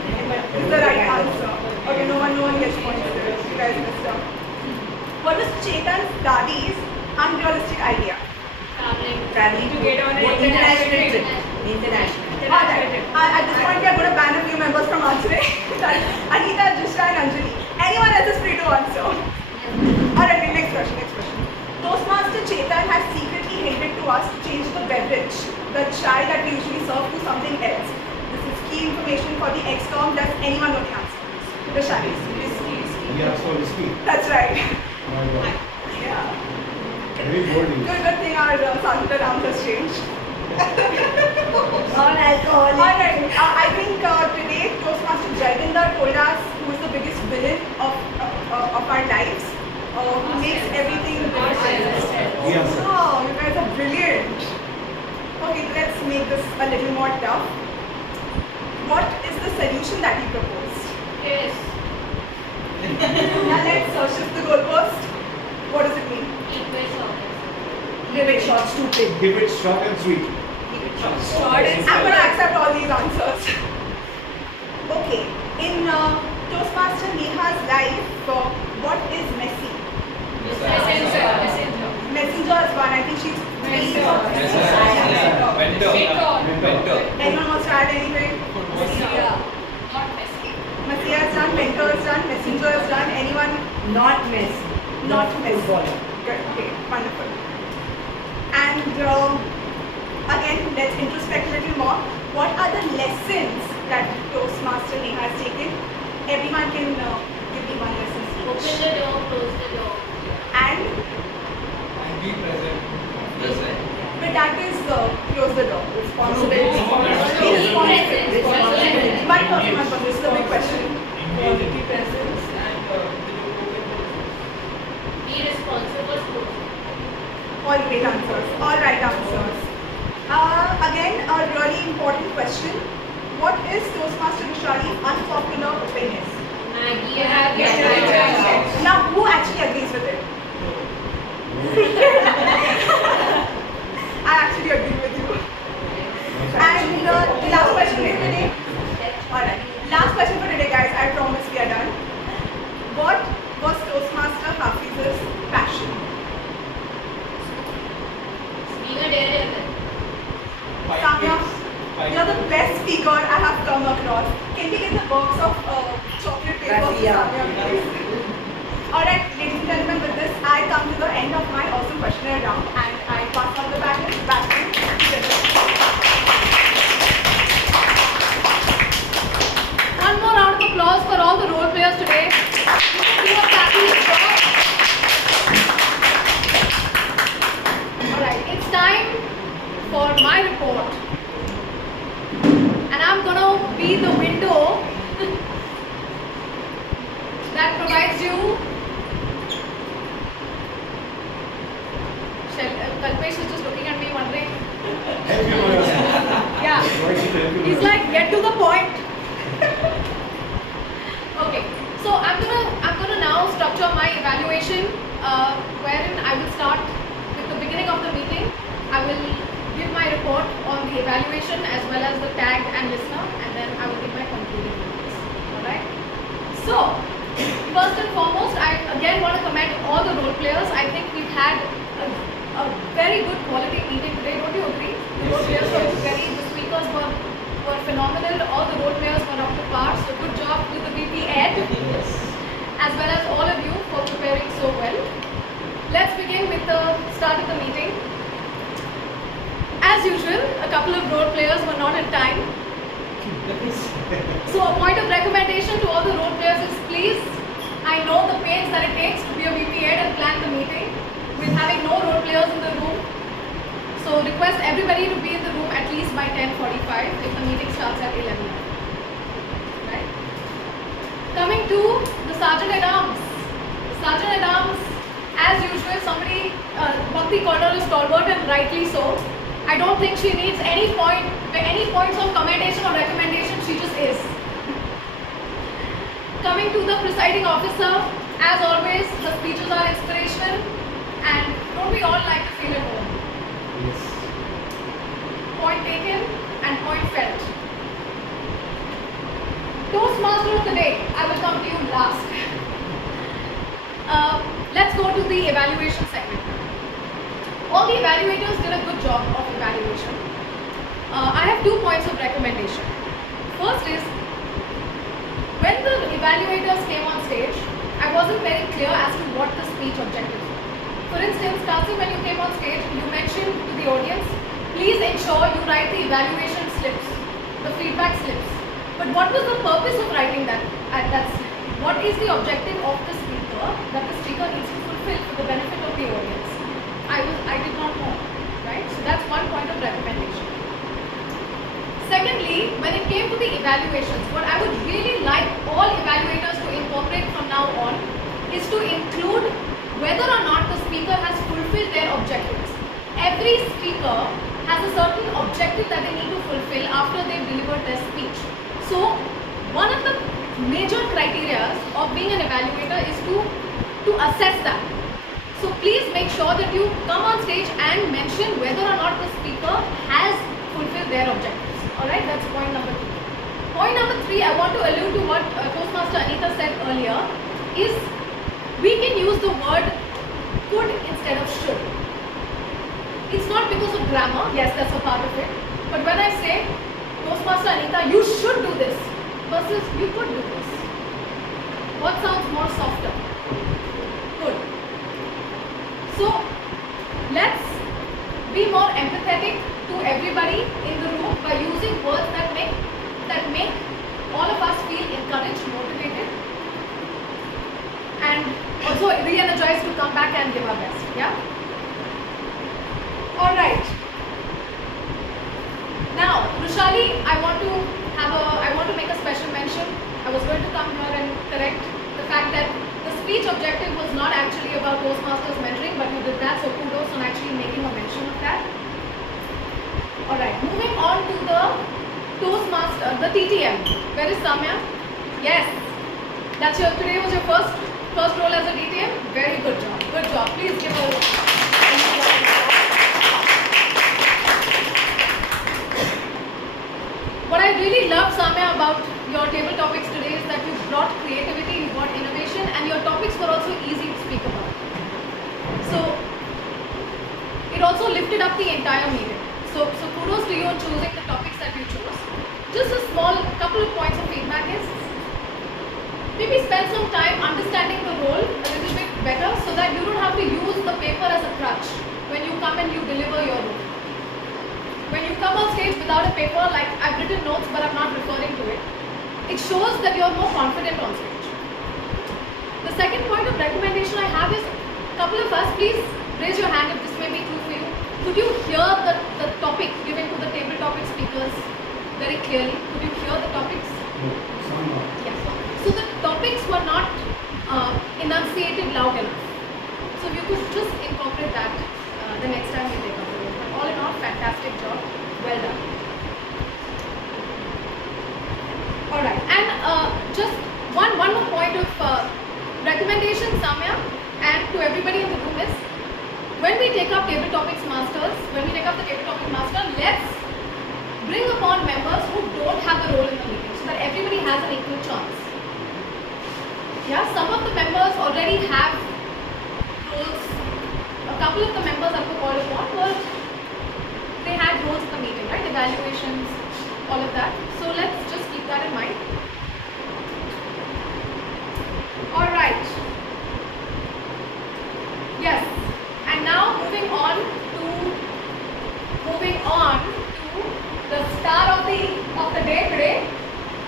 is the right answer. Okay, no one gets points there. You guys messed up. What was Chetan's daddy's unrealistic idea? Traveling To get on an international trip. International. At this point, we are going to ban a few members from answering. Anita, Disha, and Anjali. Anyone else is free to answer. Alright, next question. Toastmaster Chetan has secretly hinted to us to change the beverage, the chai that we usually serve, to something else. This is key information for the ExCom. Does anyone know the answer? The Shailesh. He asked for whiskey. That's right. Oh my God. Yeah. Very bold. Good thing our Santa Ram has changed. Non-alcoholic. Alright, I think today Toastmaster Jaivinder told us who is the biggest villain of our lives, who makes everything Yes. Oh, you guys are brilliant. Okay, let's make this a little more tough. What is the solution that he proposed? Yes. Now let's shift the goalpost. What does it mean? Equal shortest. Give it short, stupid. Give it short and sweet. Short and I'm going to accept all these answers. Okay, in Toastmaster Neha's life, what is messy? Messenger. Messenger is one. I think she's Mentor. Anyone wants to add anything? Not messy. Messiah is done, mentor is done, messenger is done. Anyone? Not messy. Not messy. Good. Okay, wonderful. And again, let's introspect a little more. What are the lessons that Toastmaster Neha has taken? Everyone can give me one lesson Open each. the door, close the door. And Be present. but that is close the door. Responsibility. Be responsible. One person. This is the big question. Quality presence and Be responsible. All great answers. All right answers. Again, a really important question. What is Toastmaster Vishali's unpopular opinion? Maggie. Now, who actually agrees with it? I actually agree with you. And the last question for today. Alright. Last question for today, guys. I promise we are done. What was Toastmaster Hafiz's passion? Being a daredevil. Samya, you're the best speaker I have come across. Can we get the box of chocolate paper for Samya, please? Alright, ladies and gentlemen, with this, I come to the end of my awesome questionnaire round and I pass on the baton back to Shailesh. One more round of applause for all the role players today. You are fabulous job. Alright, it's time for my report. And I'm gonna be the window that provides you. Kalpesh is just looking at me wondering. Yeah. He's like, get to the point. Okay. So I'm gonna now structure my evaluation, wherein I will start with the beginning of the meeting. I will give my report on the evaluation as well as the tag and listener, and then I will give my concluding remarks. Alright? So, first and foremost, I again want to commend all the role players. I think we've had a very good quality meeting today. Don't you agree? The role players were the speakers were phenomenal. All the role players were up to par. So good job to the VP Ed, as well as all of you for preparing so well. Let's begin with the start of the meeting. As usual, a couple of role players were not in time. So a point of recommendation to all the role players is please, I know the pains that it takes to be a VP Ed and plan the meeting with having no role players in the room. So request everybody to be in the room at least by 10:45 if the meeting starts at 11. Right? Coming to the Sergeant at Arms. Sergeant at Arms, as usual, somebody, Bhakti called her a stalwart and rightly so. I don't think she needs any points of commendation or recommendation, she just is. Coming to the presiding officer, as always, the speeches are inspirational and don't we all like to feel at home? Yes. Point taken and point felt. Toastmaster of the day, I will come to you last. Let's go to the evaluation segment. All the evaluators did a good job of evaluation. I have 2 points of recommendation. First is, when the evaluators came on stage, I wasn't very clear as to what the speech objectives were. For instance, Tansi, when you came on stage, you mentioned to the audience, please ensure you write the evaluation slips, the feedback slips. But what was the purpose of writing that what is the objective of the speaker that the speaker needs to fulfill for the benefit of the audience. I did not know, right? So that's one point of recommendation. Secondly, when it came to the evaluations, what I would really like all evaluators to incorporate from now on is to include whether or not the speaker has fulfilled their objectives. Every speaker has a certain objective that they need to fulfill after they've delivered their speech. So, one of the major criteria of being an evaluator is to assess that. So please make sure that you come on stage and mention whether or not the speaker has fulfilled their objectives. Alright, that's point number 2. Point number 3, I want to allude to what Toastmaster Anita said earlier, is we can use the word could instead of should. It's not because of grammar, yes, that's a part of it. But when I say, Toastmaster Anita, you should do this versus you could do this, what sounds more softer? Could. So, let's be more empathetic to everybody in the room by using words that make all of us feel encouraged, motivated, and also re-energized to come back and give our best. Yeah? Alright. Now, Rushali, I want to make a special mention. I was going to come here and correct the fact that the speech objective was not actually about Toastmasters mentoring, but you did that, so kudos on actually making a mention of that. Alright, moving on to the Toastmaster, the TTM. Where is Samya? Yes. Today was your first role as a TTM? Very good job. Good job. Please give a What I really love, Samya, about your table topics today is that you brought creativity, you brought innovation, and your topics were also easy to speak about. So, it also lifted up the entire meeting. So kudos to you on choosing the topics that you chose. Just a small couple of points of feedback is, maybe spend some time understanding the role a little bit better so that you don't have to use the paper as a crutch when you come and you deliver your role. When you come on stage without a paper, like I've written notes but I'm not referring to it, it shows that you're more confident on stage. The second point of recommendation I have is, a couple of us, please raise your hand if this may be true for you. Could you hear the topic given to the table topic speakers very clearly? Could you hear the topics? Yes. So the topics were not enunciated loud enough. So you could just incorporate that the next time you take up the role. But all in all, fantastic job. Well done. Alright, and just one more point of recommendation, Samya, and to everybody in the room is, when we take up table topics masters, let's bring upon members who don't have a role in the meeting so that everybody has an equal chance. Yeah, some of the members already have roles. A couple of the members I could call upon they had roles in the meeting, right? Evaluations, all of that. So let's just keep that in mind. Alright. Yes. And now moving on to the star of the day today.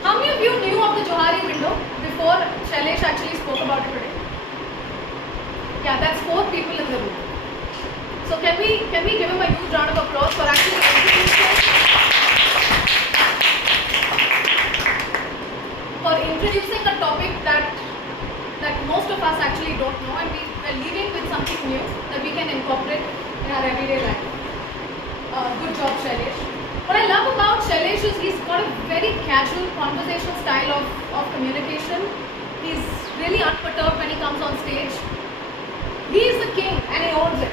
How many of you knew of the Johari window before Shailesh actually spoke about it today? Yeah, that's 4 people in the room. So can we give him a huge round of applause for actually introducing a topic that most of us actually don't know, and we're leaving with something new that we can incorporate in our everyday life. Good job, Shailesh. What I love about Shailesh is he's got a very casual conversational style of communication. He's really unperturbed when he comes on stage. He is the king and he owns it.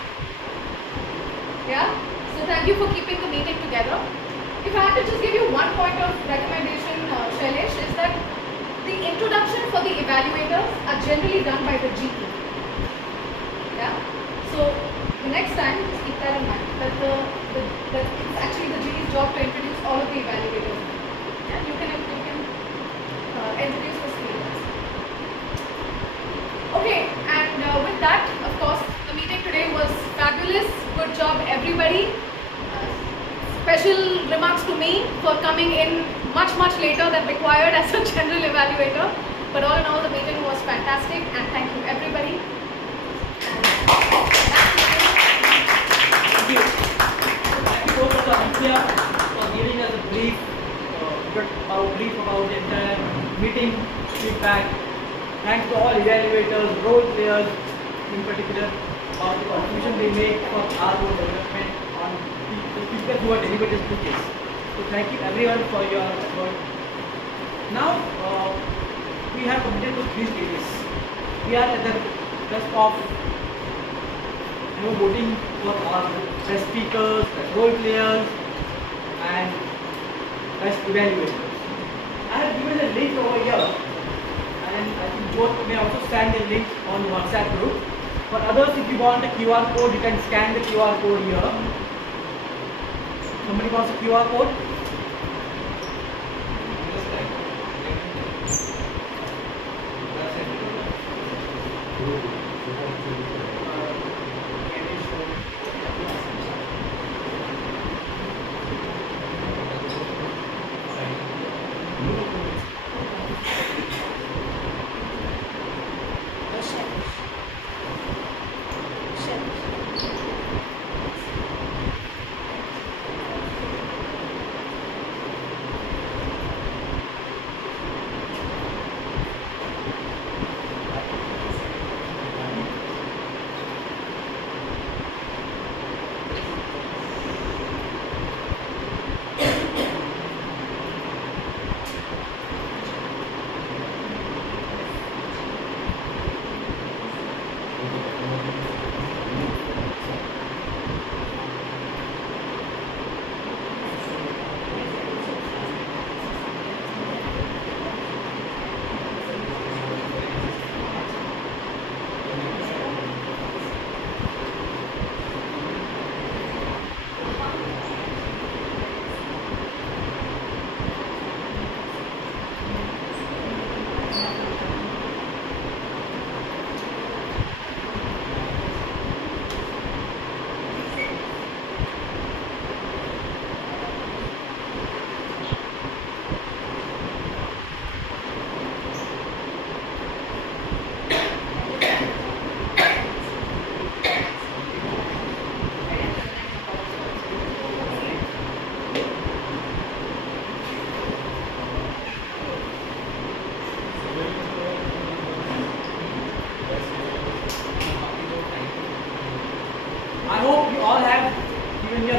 Yeah? So thank you for keeping the meeting together. If I had to just give you one point of recommendation, Shailesh, is that the introduction for the evaluators are generally done by the GP. Yeah? So the next time, just keep that in mind, that it's actually the GP's job to introduce all of the evaluators. Yeah? You can introduce the speakers. Okay, and with that, of course, the meeting today was fabulous. Good job, everybody. Special remarks to me for coming in much later than required as a general evaluator. But all in all, the meeting was fantastic, and thank you everybody. Thank you. Thank you so much, Aditya, for giving us a brief about the entire meeting feedback. Thanks to all evaluators, role players in particular, about the contribution they make for our own development on the people who are delivered speeches. So thank you everyone for your effort. Now we have committed to 3 stages. We are at the cusp of voting for our best speakers, best role players, and best evaluators. I have given a link over here, and I think both may also send the link on WhatsApp group. For others, if you want a QR code, you can scan the QR code here. Somebody wants a QR code?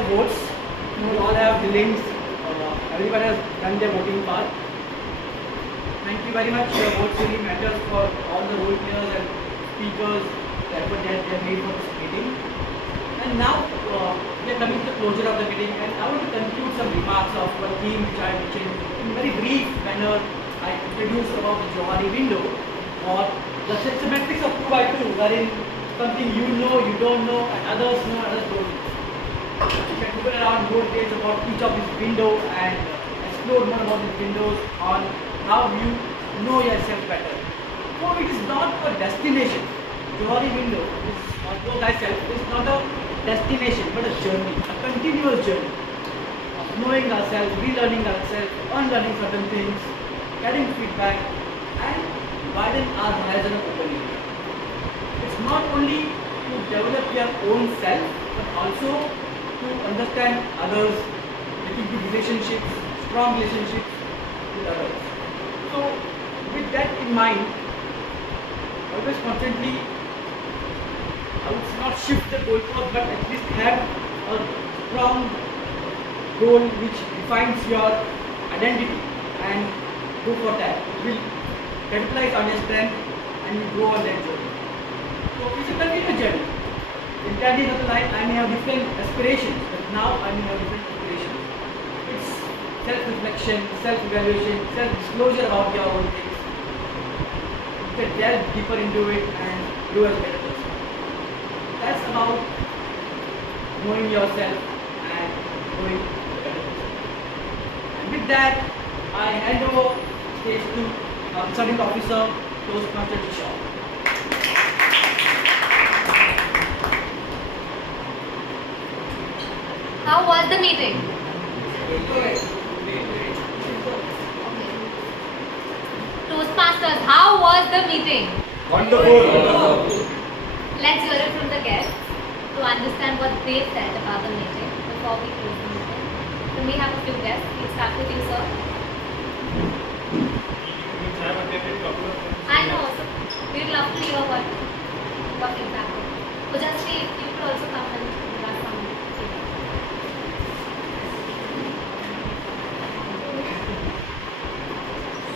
Votes. You all have the links. Everyone has done their voting part. Thank you very much. Your votes really matters for all the role players and speakers, the effort that they have made for this meeting. And now we are coming to the closure of the meeting, and I want to conclude some remarks of a theme which I mentioned in a very brief manner. I introduced about the Johari window, or the systematics of 2 by 2, wherein something you know, you don't know, and others know, others don't know. You can Google around more details about each of these windows and explore more about these windows on how you know yourself better. So it is not a destination. Johari window is, or know thyself, is not a destination but a journey, a continuous journey of knowing ourselves, relearning ourselves, unlearning certain things, getting feedback, and widen our horizon of opening. It's not only to develop your own self, but also to understand others, making good relationships, strong relationships with others. So, with that in mind, always constantly, I would not shift the goalpost, but at least have a strong goal which defines your identity and go for that. It will capitalize on your strength and you go on that journey. So, it's a continuous journey. In 10 years of the life, I may have different aspirations, but now I may have different aspirations. It's self-reflection, self-evaluation, self-disclosure about your own things. You can delve deeper into it and grow as a better person. That's about knowing yourself and growing as a better person. And with that, I hand over stage to Consulting Officer, Toastmaster Kishore. How was the meeting? Toastmasters, how was the meeting? Wonderful. Let's hear it from the guests to understand what they said about the meeting before we close the meeting. So we have a few guests. We'll start with you, sir. Which I have attended couple of times. I know. So we'd love to hear what feedback was. So just see if you could also come and give us some feedback.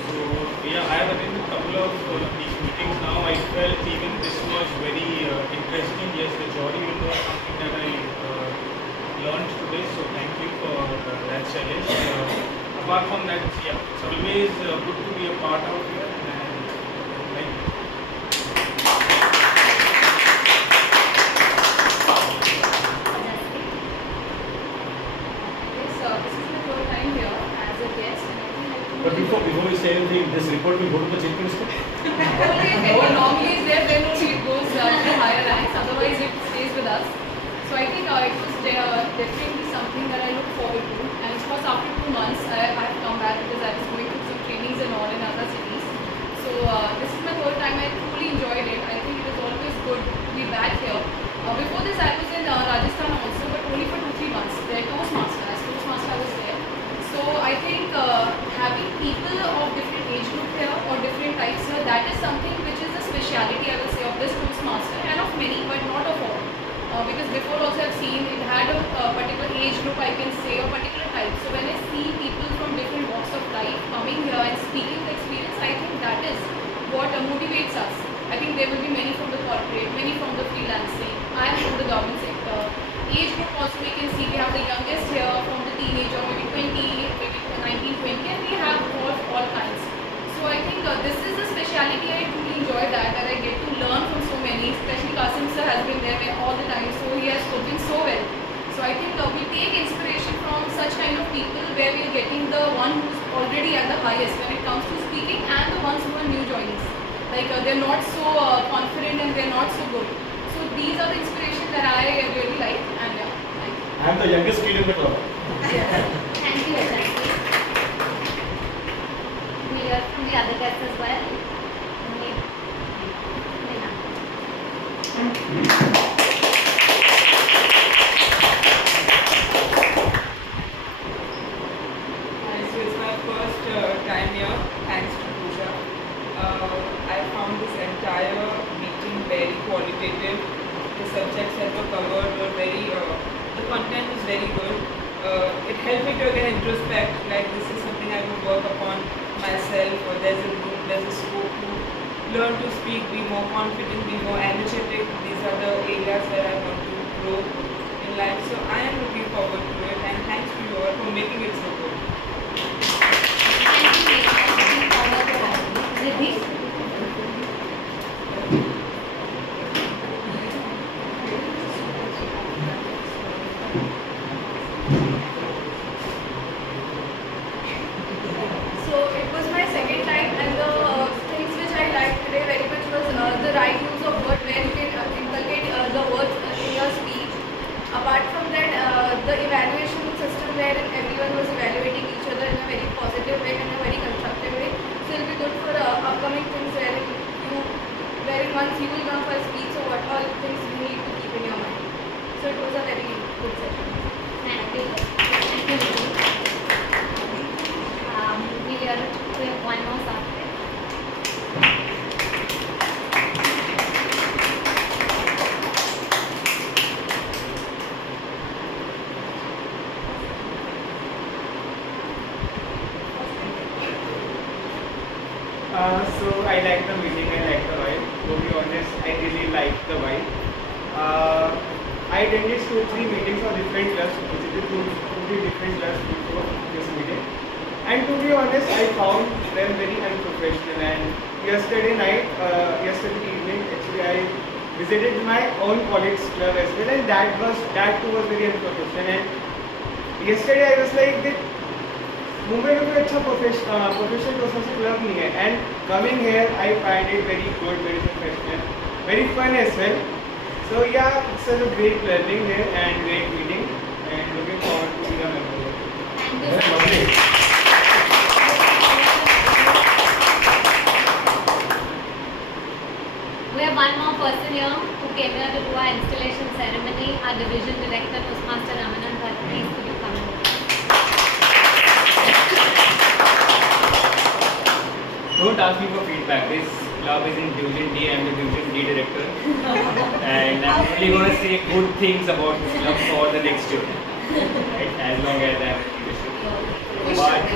So yeah, I have attended a couple of these meetings now. I felt even this was very interesting. Yes, the theory window is something that I learned today. So thank you for that, Shailesh. Apart from that, yeah, it's always good to be a part out here. And like, Yes, this is my third time here as a guest, and I think I But before you say anything, this report will go to the chief minister. only if anyone normally is there, then only it goes to the higher ranks. Otherwise, it stays with us. So I think it was definitely something that I look forward to. And of course, after 2 months, I've come back because I was going through some trainings and all in other cities. So this is my third time. I truly enjoyed it. I think it is always good to be back here. Before this, I was in Rajasthan also, but only for 2-3 months. There, Toastmaster. As Toastmaster, I was there. So I think having people of different age group here or different types here, that is something which is a speciality, I will say, of this Toastmaster and of many, but not of all. Because before also I've seen it had a particular age group, I can say, or particular type. So when I see people from different walks of life coming here and speaking the experience, I think that is what motivates us. I think there will be many from the corporate, many from the freelancing, I am from the government sector. Age group also we can see, we have the youngest here from the teenager, maybe 20, maybe 19, 20, and we have all kinds. So I think this is a speciality. I truly enjoy that I get to learn from so many, especially Qasim sir has been there all the time, so he has spoken so well. So I think we take inspiration from such kind of people where we are getting the one who's already at the highest when it comes to speaking and the ones who are new joinees. Like they're not so confident and they're not so good. So these are the inspiration that I really like, and yeah, thank you. I am the youngest kid in the club. Thank you, Shailesh. We hear from the other guests as well. So it's my first time here, thanks to Pooja. I found this entire meeting very qualitative. The subjects that were covered were the content was very good. It helped me to again introspect, like this is something I would work upon myself, or there's a room, there's a scope to learn to speak, be more confident, be more energetic. These are the areas where I want to grow in life. So I am looking forward to it, and thanks to you all for making it so good. So it was my second time, and the things which I liked today very much was the right use of word, where you can inculcate the words in your speech. Apart from that, the evaluation system wherein everyone was evaluating each other in a very positive way and a very constructive way. So it will be good for upcoming things wherein once you will come for a speech, so what all things you need to keep in your mind. So it was a very good session. Thank you. Thank you. We have one more subject. So I like the meeting, I like the vibe. To be honest, I really like the vibe. I attended 2-3 meetings of different clubs, visited 2-3 different clubs before this meeting. And to be honest, I found them very unprofessional. And yesterday evening, actually I visited my own colleague's club as well, and that too was very unprofessional. And yesterday I was like that Mumbai में कोई अच्छा professional टोस्टमास्टर club नहीं है, and coming here I find it very good, very professional, very fun as well. So yeah, it's a great learning here and great meeting, and looking forward to being a member here. Thank you. Division Director, Toastmaster Ramanan. Please could you come and Don't ask me for feedback. This club is in Division D. I'm the Division D director, and I'm only going to say good things about this club for the next year, right? As long as I'm in leadership. But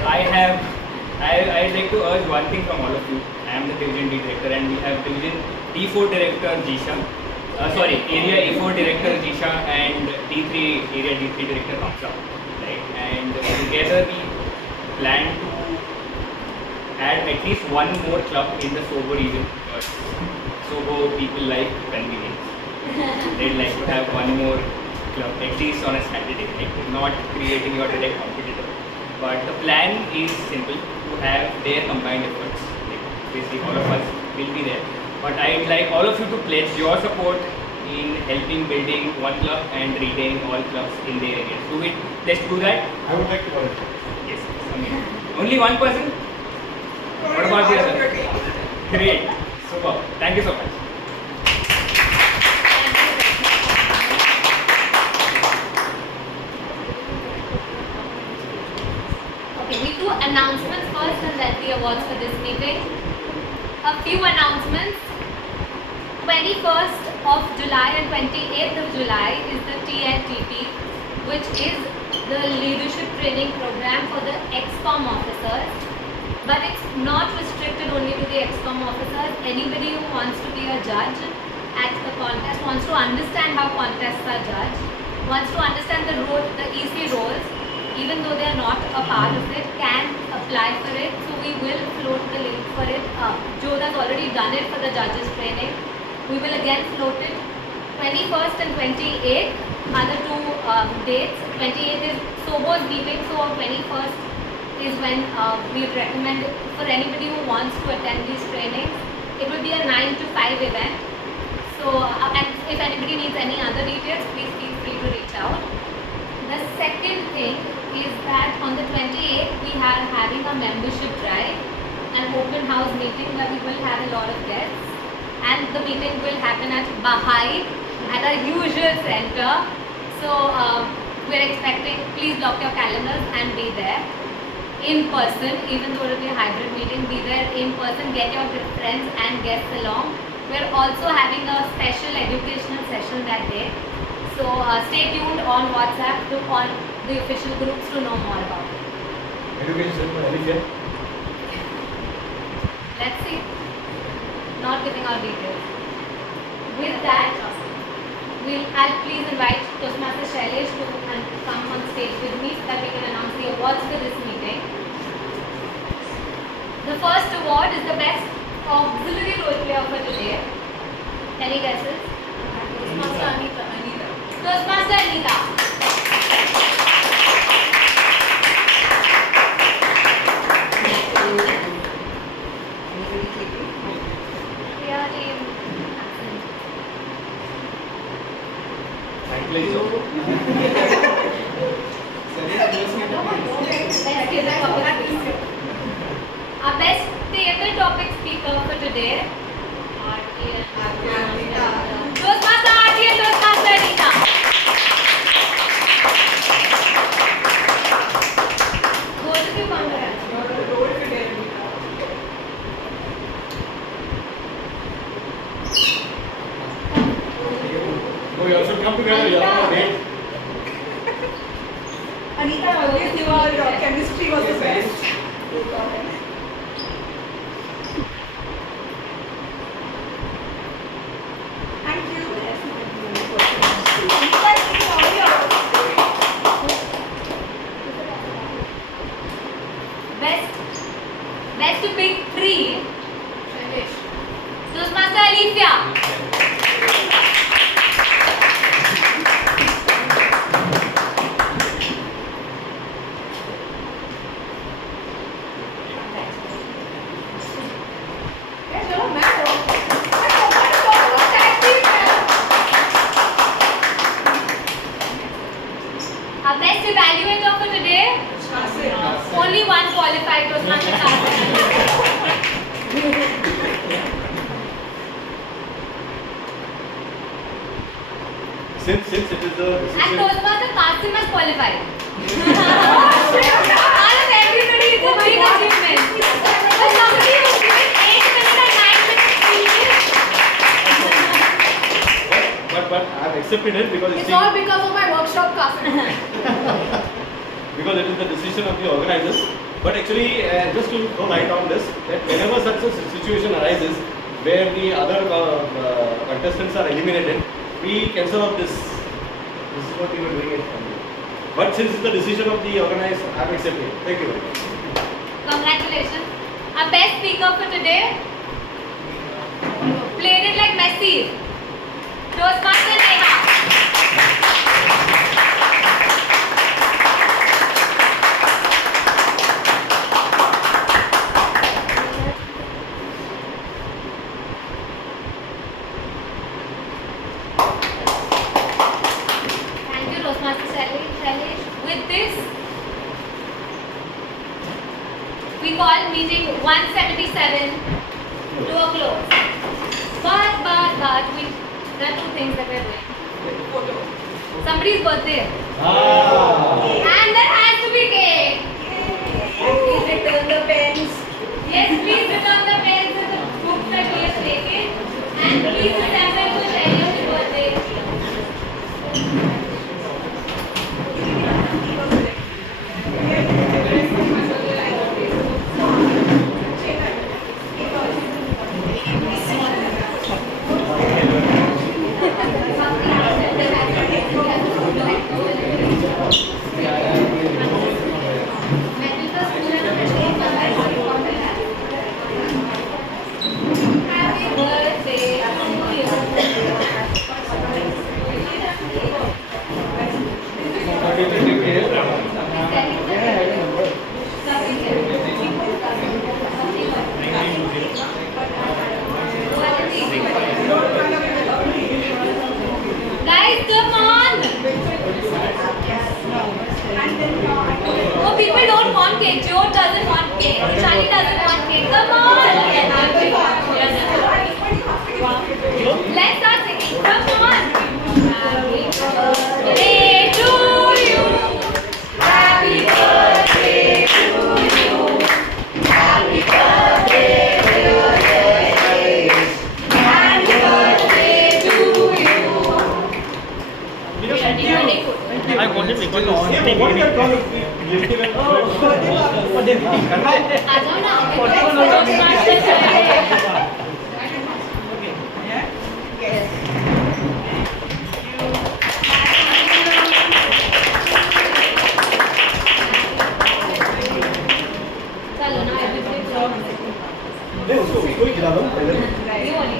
I'd like to urge one thing from all of you. I am the Division D director, and we have Division D4 director Jisha. Area A4 director Jisha and D3 area D3 director Hamza, right? And together we plan to add at least one more club in the SoBo region, because SoBo people like convenience. They'd like to have one more club at least on a Saturday, like not creating your direct competitor. But the plan is simple, to have their combined efforts. Like basically all of us will be there. But I'd like all of you to pledge your support in helping building one club and retaining all clubs in their areas. Let's do that. I would like to volunteer. Yes, amazing. Only one person? What about the other? Great. Super. Thank you so much. Okay, we do announcements first and then the awards for this meeting. A few announcements. 21st of July and 28th of July is the TLTP, which is the leadership training program for the ExCom officers. But it's not restricted only to the ExCom officers. Anybody who wants to be a judge at the contest, wants to understand how contests are judged, wants to understand the EC roles, even though they are not a part of it, can apply for it. So we will float the link for it. Joe has already done it for the judges training. We will again float it. 21st and 28th are the two dates. 28th is SoBo's meeting, so 21st is when we recommend for anybody who wants to attend these trainings. It will be a 9 to 5 event. So, and if anybody needs any other details, please feel free to reach out. The second thing is that on the 28th, we are having a membership drive, an open house meeting where we will have a lot of guests. And the meeting will happen at Bahai at our usual center. So we're expecting, please block your calendars and be there in person. Even though it will be a hybrid meeting, be there in person, get your friends and guests along. We're also having a special educational session that day. So stay tuned on WhatsApp on the official groups to know more about it. Education for Alicia. Let's see. Not giving out details. With that, I'll please invite Toastmaster Shailesh to come on stage with me so that we can announce the awards for this meeting. The first award is the best auxiliary role player for today. Any guesses? Toastmaster Anita. Toastmaster Anita. Our best table topic speaker for today, Toastmaster Aarti and Toastmaster Anita. Both of you come here. Oh, you all should come together. You all are great. Anita, always your chemistry was the best. Thank you. Best to pick three. Toastmaster Alicia. Our best evaluator for today, only one qualified, Toastmaster Since it is the And decision. Toastmaster Kasim has qualified. Out of everybody, it's a big achievement. So somebody who's given 8 minutes and 9 minutes speeches. But I've accepted it because It's all because of my workshop, Kasim. because it is the decision of the organizers. But actually, just to throw light on this, that whenever such a situation arises where the other contestants are eliminated, we cancel out this. This is what we were doing it. But since it's the decision of the organizer, I have accepted. Thank you very much. Congratulations. Our best speaker for today played it like Messi. Toastmaster Neha. Thank you, Toastmaster Shailesh. With this, we call meeting 177 to a close. But there are 2 things that we're doing. Somebody's birthday. And there has to be cake. Please return the pens. Yes, please return the pens and the books that we have taken. And please assemble to Shailesh's birthday. Happy birthday Guys, come on! Oh, people don't want cake. Joe doesn't want cake. Charlie doesn't want cake. Come on! Let's start singing. Come on! Happy birthday to you. Happy birthday to you. Happy birthday, dear Shailesh. Happy birthday to you. I wanted to go चलो ना everything नहीं उसको खिला दो पहले। ये वाली